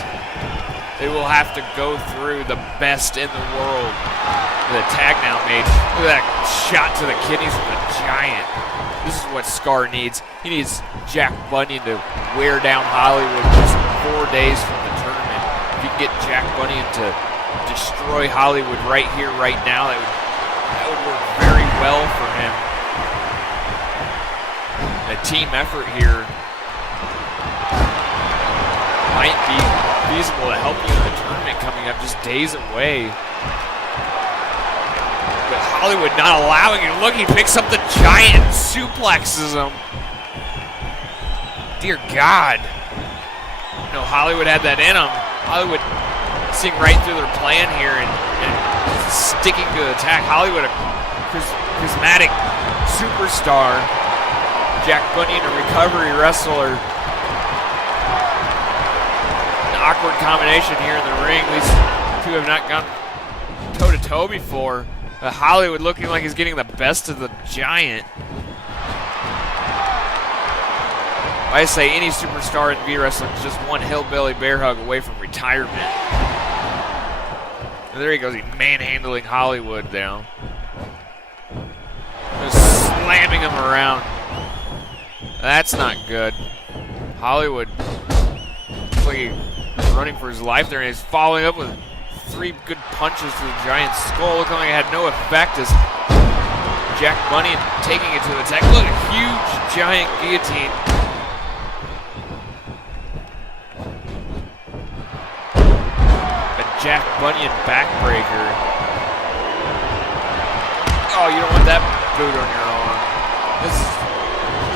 They will have to go through the best in the world. The tag now made. Look at that shot to the kidneys from the Giant. This is what Scar needs. He needs Jack Bunyan to wear down Hollywood just 4 days from the tournament. If you can get Jack Bunyan to destroy Hollywood right here, right now, that would work very well for him. A team effort here might be feasible to help you in the tournament coming up, just days away. But Hollywood not allowing it. Look, he picks up the Giant and suplexes him. Dear God. No, Hollywood had that in him. Hollywood seeing right through their plan here and sticking to the attack. Hollywood, a charismatic superstar. Jack Bunyan, a recovery wrestler. Awkward combination here in the ring. These two have not gone toe-to-toe before. Hollywood looking like he's getting the best of the Giant. I say any superstar in V-Wrestling is just one hillbilly bear hug away from retirement. And there he goes, he's manhandling Hollywood now. Just slamming him around. That's not good. Hollywood looks like he's running for his life there, and he's following up with 3 good punches to the Giant's skull. Looking like it had no effect as Jack Bunyan taking it to the attack. Look, a huge Giant guillotine. A Jack Bunyan backbreaker. Oh, you don't want that boot on your arm. This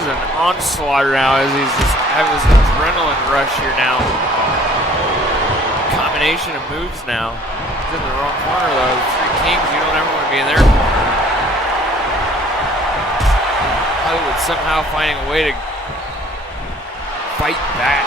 is an onslaught now as he's just having this adrenaline rush here now. Combination of moves now. He's in the wrong corner though. 3 Kings, you don't ever want to be in their corner. Hollywood somehow finding a way to fight back.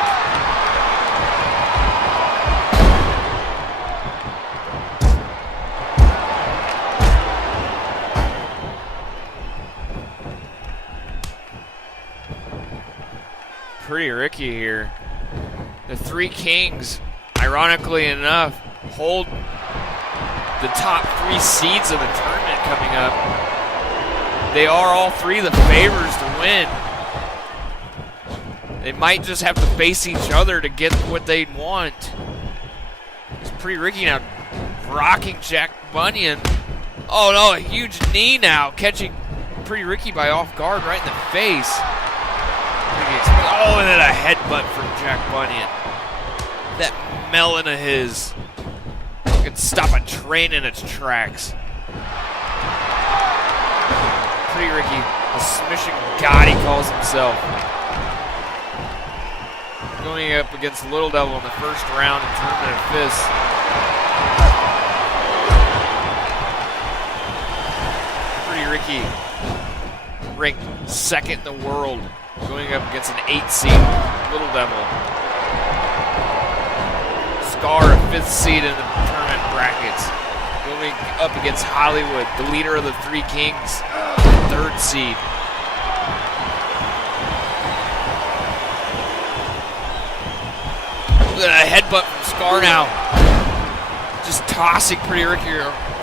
Pretty Ricky here. The 3 Kings, ironically enough, hold the top 3 seeds of the tournament coming up. They are all 3 the favors to win. They might just have to face each other to get what they want. It's Pretty Ricky now rocking Jack Bunyan. Oh no, a huge knee now, catching Pretty Ricky by off guard right in the face. Oh, and then a headbutt from Jack Bunyan. That melon of his can stop a train in its tracks. Pretty Ricky, the submission god he calls himself. Going up against Little Devil in the first round in Tournament of Fists. Pretty Ricky, ranked 2nd in the world, going up against an 8 seed Little Devil. Scar, a 5th seed in the tournament brackets, going up against Hollywood, the leader of the 3 Kings, 3rd seed. Look at a headbutt from Scar now. Just tossing Pretty Ricky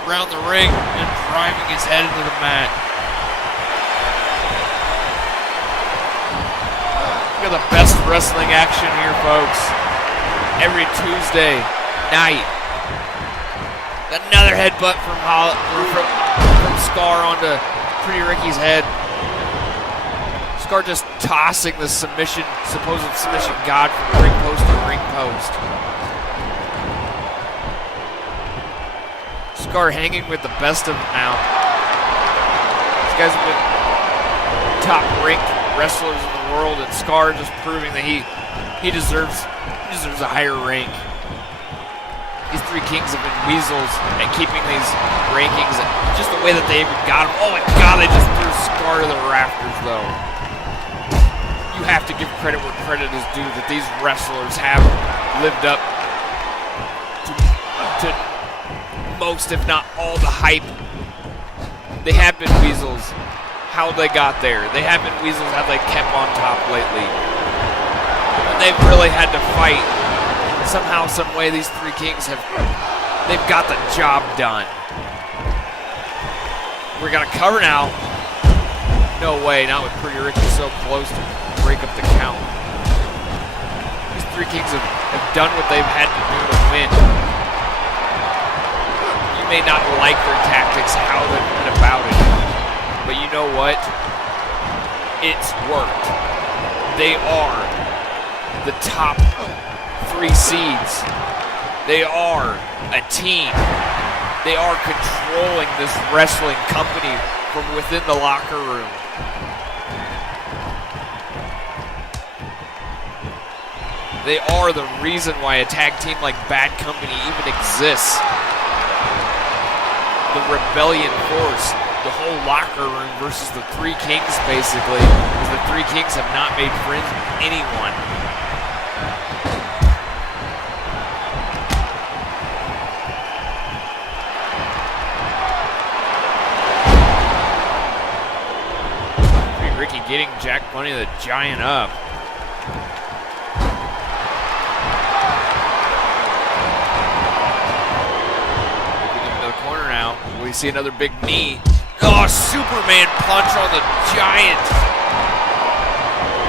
around the ring and driving his head into the mat. Look at the best wrestling action here, folks. Every Tuesday night. Another headbutt from Scar onto Pretty Ricky's head. Scar just tossing the supposed submission god from ring post to ring post. Scar hanging with the best of them now. These guys have been top ranked wrestlers in the world, and Scar just proving that he deserves a higher rank. These Three Kings have been weasels at keeping these rankings, just the way that they even got them. Oh my God, they just threw Scar to the rafters, though. You have to give credit where credit is due, that these wrestlers have lived up to most, if not all, the hype. They have been weasels. How they got there. They have been weasels how they kept on top lately. When they've really had to fight, somehow, some way, these Three Kings they've got the job done. We're gonna cover now. No way, not with Pretty Ricky so close to break up the count. These Three Kings have done what they've had to do to win. You may not like their tactics, how they went about it, but you know what? It's worked. They are the top 3 seeds. They are a team. They are controlling this wrestling company from within the locker room. They are the reason why a tag team like Bad Company even exists. The rebellion force, the whole locker room versus the Three Kings, basically, because the Three Kings have not made friends with anyone. Ricky getting Jack Bunny the Giant up. We see another big knee. Oh, Superman punch on the Giant.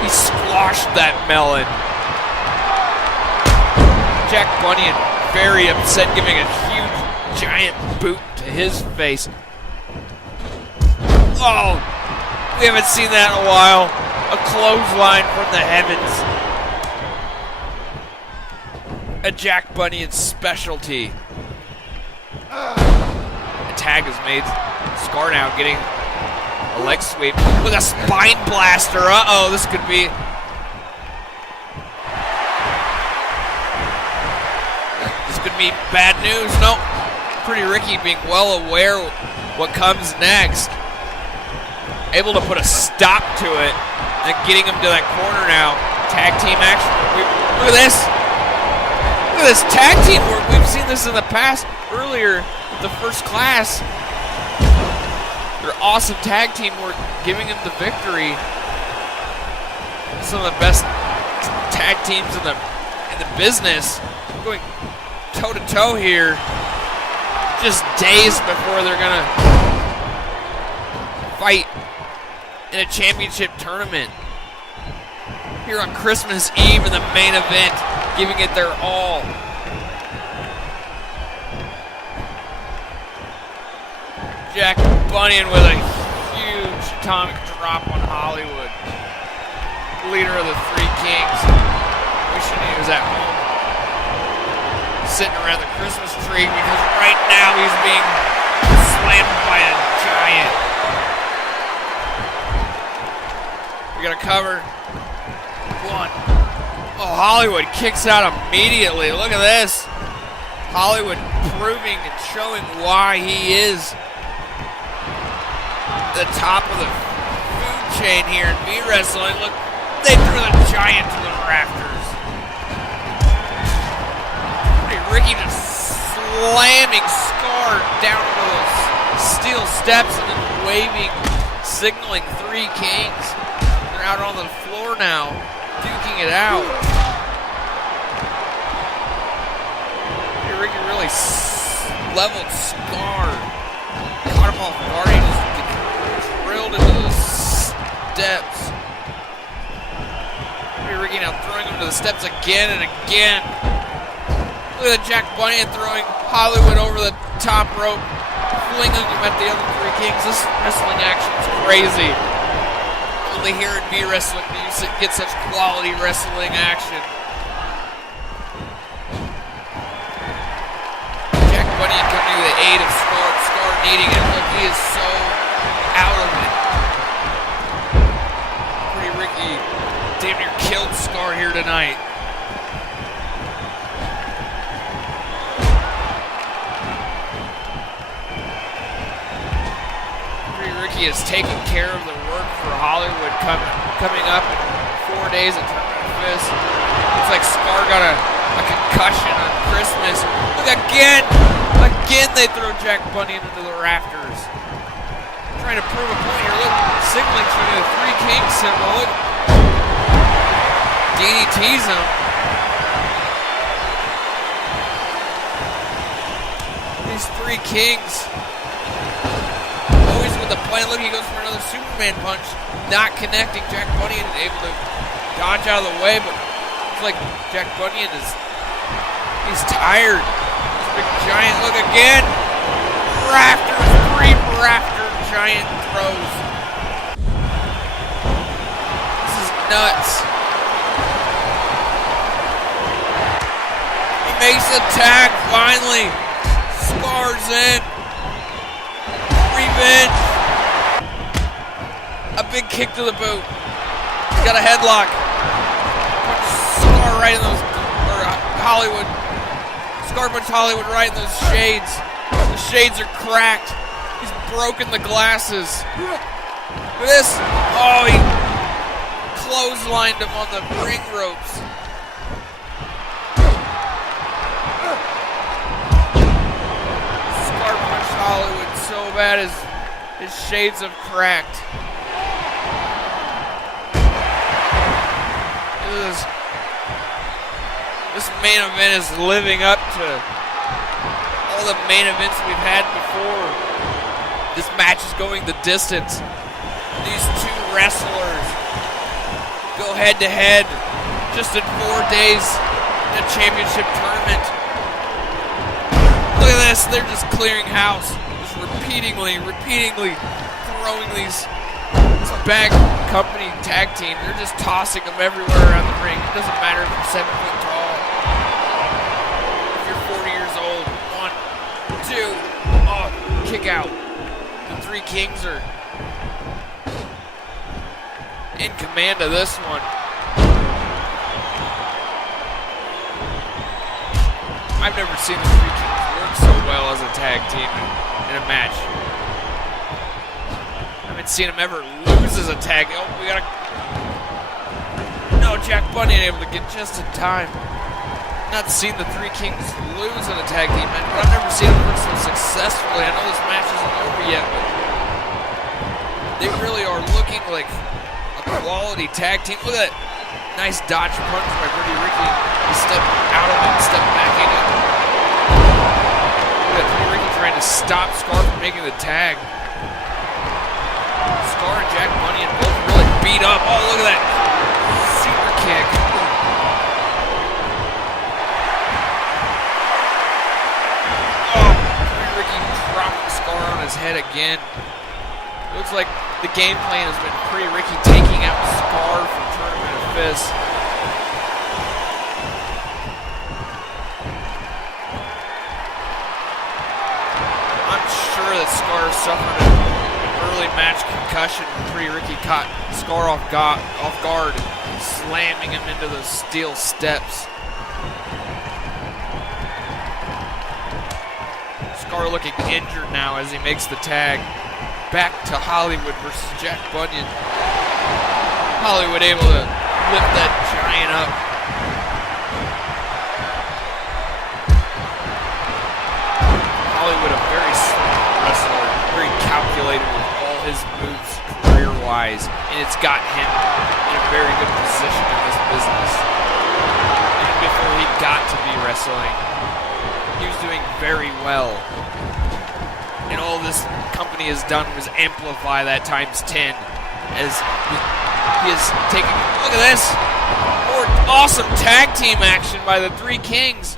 He squashed that melon. Jack Bunyan very upset, giving a huge Giant boot to his face. Oh, we haven't seen that in a while. A clothesline from the heavens. A Jack Bunyan specialty. Tag is made. Scar now getting a leg sweep with a spine blaster. Uh-oh, this could be... This could be bad news. No, Pretty Ricky being well aware what comes next. Able to put a stop to it and getting him to that corner now. Tag team action. Look at this. Look at this tag team work. We've seen this in the past earlier. The First Class, their awesome tag team work, giving him the victory. Some of the best tag teams in the business, going toe to toe here, just days before they're gonna fight in a championship tournament. Here on Christmas Eve in the main event, giving it their all. Jack Bunyan with a huge atomic drop on Hollywood. Leader of the Three Kings. Wishing he was at home, sitting around the Christmas tree, because right now he's being slammed by a Giant. We got to cover. 1. Oh, Hollywood kicks out immediately. Look at this. Hollywood proving and showing why he is the top of the food chain here in B wrestling. Look, they threw the Giant to the rafters. Ricky just slamming Scar down to those steel steps and then waving, signaling Three Kings. They're out on the floor now, duking it out. Ricky really leveled Scar. Caught him off guard. He just drilled into the steps. Ricky now throwing him to the steps again and again. Look at Jack Bunyan throwing Hollywood over the top rope, flinging him at the other Three Kings. This wrestling action is crazy. Only here in B Wrestling do you get such quality wrestling action. Jack Bunyan coming to the aid of Scar. Scar needing it. Look, he is so out of it. Pretty Ricky damn near killed Scar here tonight. Ricky is taking care of the work for Hollywood coming up in 4 days at Tournament of Fists. Looks like Scar got a concussion on Christmas. Look, again they throw Jack Bunyan into the rafters. Trying to prove a point here. Look, signaling to the Three Kings symbol. Look. DDTs him. These Three Kings. Always with the plan. Look, he goes for another Superman punch. Not connecting. Jack Bunyan able to dodge out of the way, but it's like Jack Bunyan he's tired. This big giant, look again. Rafters, 3 rafter giant throws. This is nuts. He makes the tag finally. Scar's in. Revenge. A big kick to the boot. He's got a headlock. Scar right in those, Hollywood. Scar punched Hollywood right in those shades. The shades are cracked. He's broken the glasses. Look at this. Oh, he clotheslined him on the ring ropes. Scar punched Hollywood so bad his shades have cracked. This main event is living up to all the main events we've had before. This match is going the distance. These two wrestlers go head to head just in 4 days in a championship tournament. Look at this, they're just clearing house. Just repeatedly throwing these Bad Company tag team. They're just tossing them everywhere around the ring. It doesn't matter if you're 7 foot tall. If you're 40 years old. 1, 2. Oh, kick out. The Three Kings are in command of this one. I've never seen the Three Kings work so well as a tag team in a match. I haven't seen him ever lose as a tag. Oh, we gotta. No, Jack Bunyan able to get just in time. Not seen the Three Kings lose in a tag team match, but I've never seen them work so successfully. I know this match isn't over yet, but they really are looking like a quality tag team. Look at that nice dodge punch by Pretty Ricky. He stepped out of it and stepped back in it. Look at Pretty Ricky trying to stop Scar from making the tag. Scar and Jack Bunyan both really beat up. Oh, look at that super kick. Oh, Ricky dropping Scar on his head again. Looks like the game plan has been Pretty Ricky taking out Scar from Tournament of Fists. I'm sure that Scar suffered early match concussion when Pretty Ricky caught Scar off guard, slamming him into those steel steps. Scar looking injured now as he makes the tag. Back to Hollywood versus Jack Bunyan. Hollywood able to lift that giant up. Hollywood, a very smart wrestler, very calculated with all his moves career-wise, and it's got him in a very good position in this business. Even before he got to be wrestling, he was doing very well. And all this company has done was amplify that times 10 as he is taking, look at this, more awesome tag team action by the Three Kings.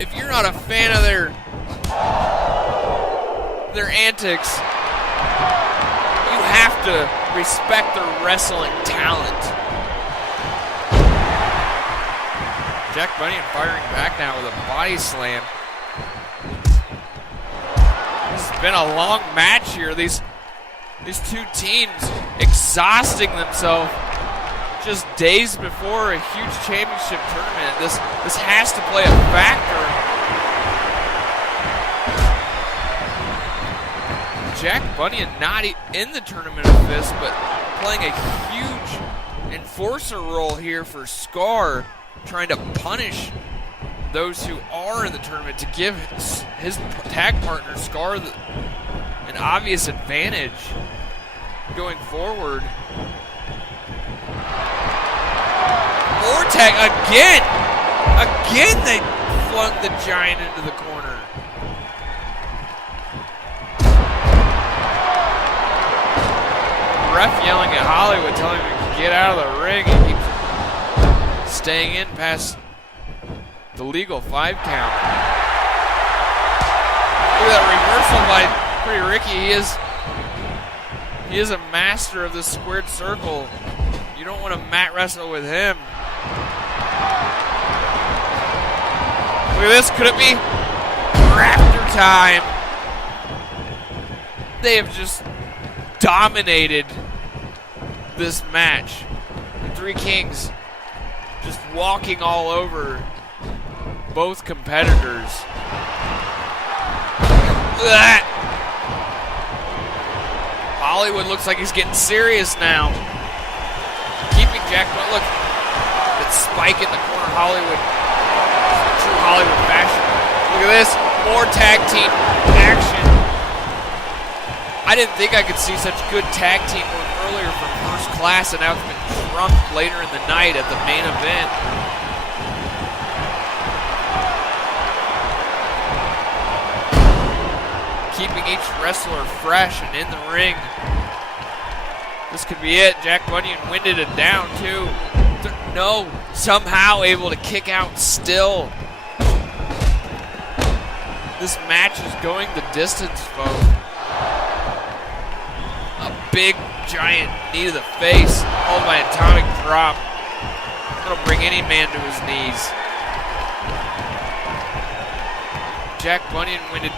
If you're not a fan of their antics, you have to respect their wrestling talent. Jack Bunyan firing back now with a body slam. This has been a long match here. These two teams exhausting themselves just days before a huge championship tournament. This has to play a factor. Jack Bunyan not in the Tournament of Fists, but playing a huge enforcer role here for Scar, trying to punish those who are in the tournament to give his tag partner Scar an obvious advantage going forward. More tag again! Again they flung the Giant into the corner. Ref yelling at Hollywood, telling him to get out of the ring. He keeps staying in past the legal 5 count. Look at that reversal by Pretty Ricky. He is a master of this squared circle. You don't want to mat wrestle with him. Look at this. Could it be Raptor time? They have just dominated this match. The Three Kings just walking all over both competitors. Look at that. Hollywood looks like he's getting serious now. Keeping Jack, look, that spike in the corner, Hollywood. True Hollywood fashion. Look at this, more tag team action. I didn't think I could see such good tag team work earlier from First Class, and now it's been trumped later in the night at the main event. Keeping each wrestler fresh and in the ring. This could be it. Jack Bunyan winded it down too. No, somehow able to kick out still. This match is going the distance, folks. A big, giant knee to the face, followed by an atomic drop. That'll bring any man to his knees. Jack Bunyan winded.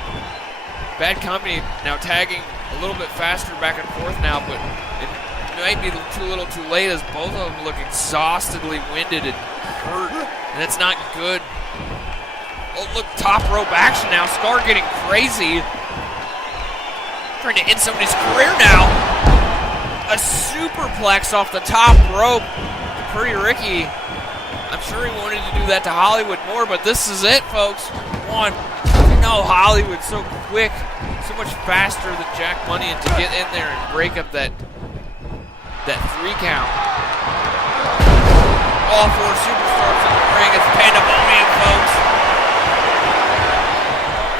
Bad Company now tagging a little bit faster back and forth now, but it might be too little too late as both of them look exhaustedly winded and hurt, and that's not good. Oh, look, top rope action now. Scar getting crazy. Trying to end somebody's career now. A superplex off the top rope. Pretty Ricky. I'm sure he wanted to do that to Hollywood more, but this is it, folks. One. No, Hollywood so quick, so much faster than Jack Bunyan to get in there and break up that 3 count. All 4 superstars in the ring. It's pandemonium, folks.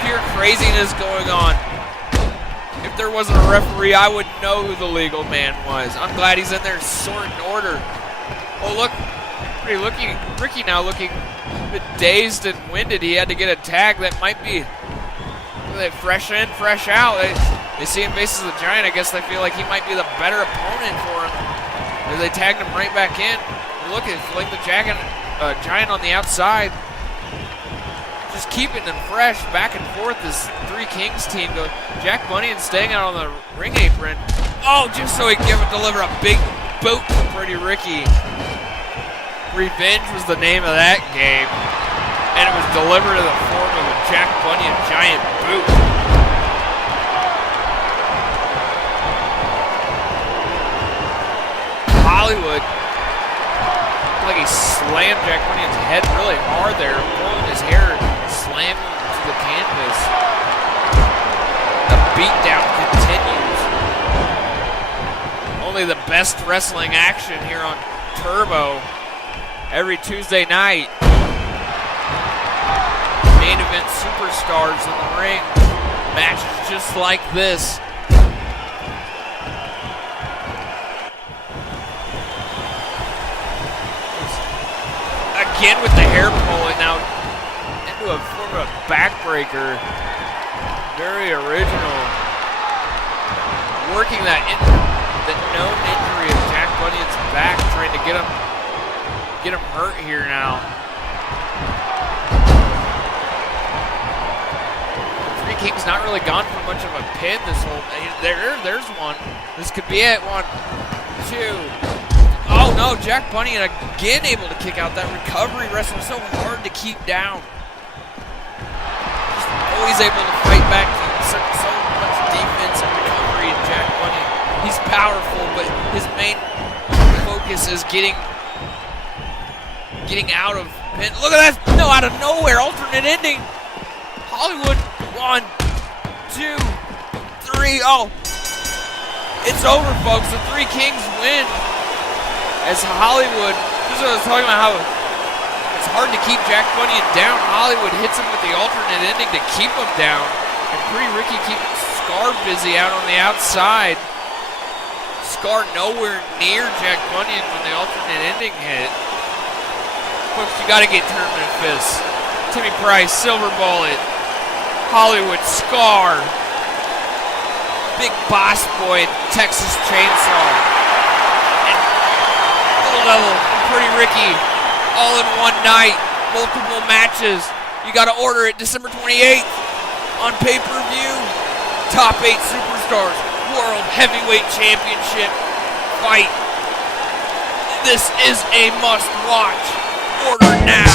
Pure craziness going on. If there wasn't a referee, I wouldn't know who the legal man was. I'm glad he's in there sorting order. Oh, look. Pretty Ricky now looking a bit dazed and winded. He had to get a tag that might be fresh in, fresh out. They see him faces the Giant. I guess they feel like he might be the better opponent for him. And they tagged him right back in. And look, it's like the Giant on the outside. Just keeping them fresh back and forth. This Three Kings team goes. Jack Bunyan staying out on the ring apron. Oh, just so he can deliver a big boot to Pretty Ricky. Revenge was the name of that game, and it was delivered in the form of a Jack Bunyan giant boot. Hollywood, like he slammed Jack Bunyan's head really hard there, pulling his hair, slamming him to the canvas. The beatdown continues. Only the best wrestling action here on Turbo. Every Tuesday night. Main event superstars in the ring. Matches just like this. Again with the hair pulling now into a form of a backbreaker. Very original. Working the known injury of Jack Bunyan's back, trying to get him hurt here now. Three Kings not really gone for much of a pin this whole. There's one. This could be it. 1, 2. Oh no, Jack Bunyan again able to kick out. That recovery wrestling so hard to keep down. Just always able to fight back to so much defense and recovery. He's powerful, but his main focus is getting out of pin. Look at that! No, out of nowhere, alternate ending. Hollywood, 1, 2, 3. Oh, it's over, folks. The Three Kings win. As Hollywood, this is what I was talking about, how it's hard to keep Jack Bunyan down. Hollywood hits him with the alternate ending to keep him down. And Pretty Ricky keeps Scar busy out on the outside. Scar nowhere near Jack Bunyan when the alternate ending hit. Folks, you got to get tournament fists. Timmy Price, Silver Bullet, Hollywood, Scar, Big Boss Boy, Texas Chainsaw, and Little Devil and Pretty Ricky, all in one night, multiple matches. You got to order it December 28th on pay-per-view. Top 8 Superstars World Heavyweight Championship fight. This is a must-watch. Order now.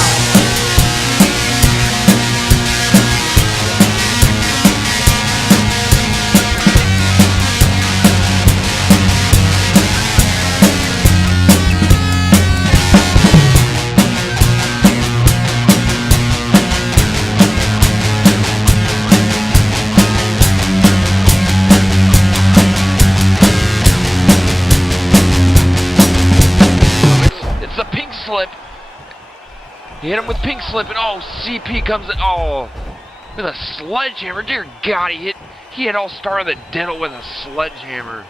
It's the pink slip. He hit him with pink slip, and oh, CP comes in. Oh, with a sledgehammer. Dear God, he hit all Star of the Dental with a sledgehammer.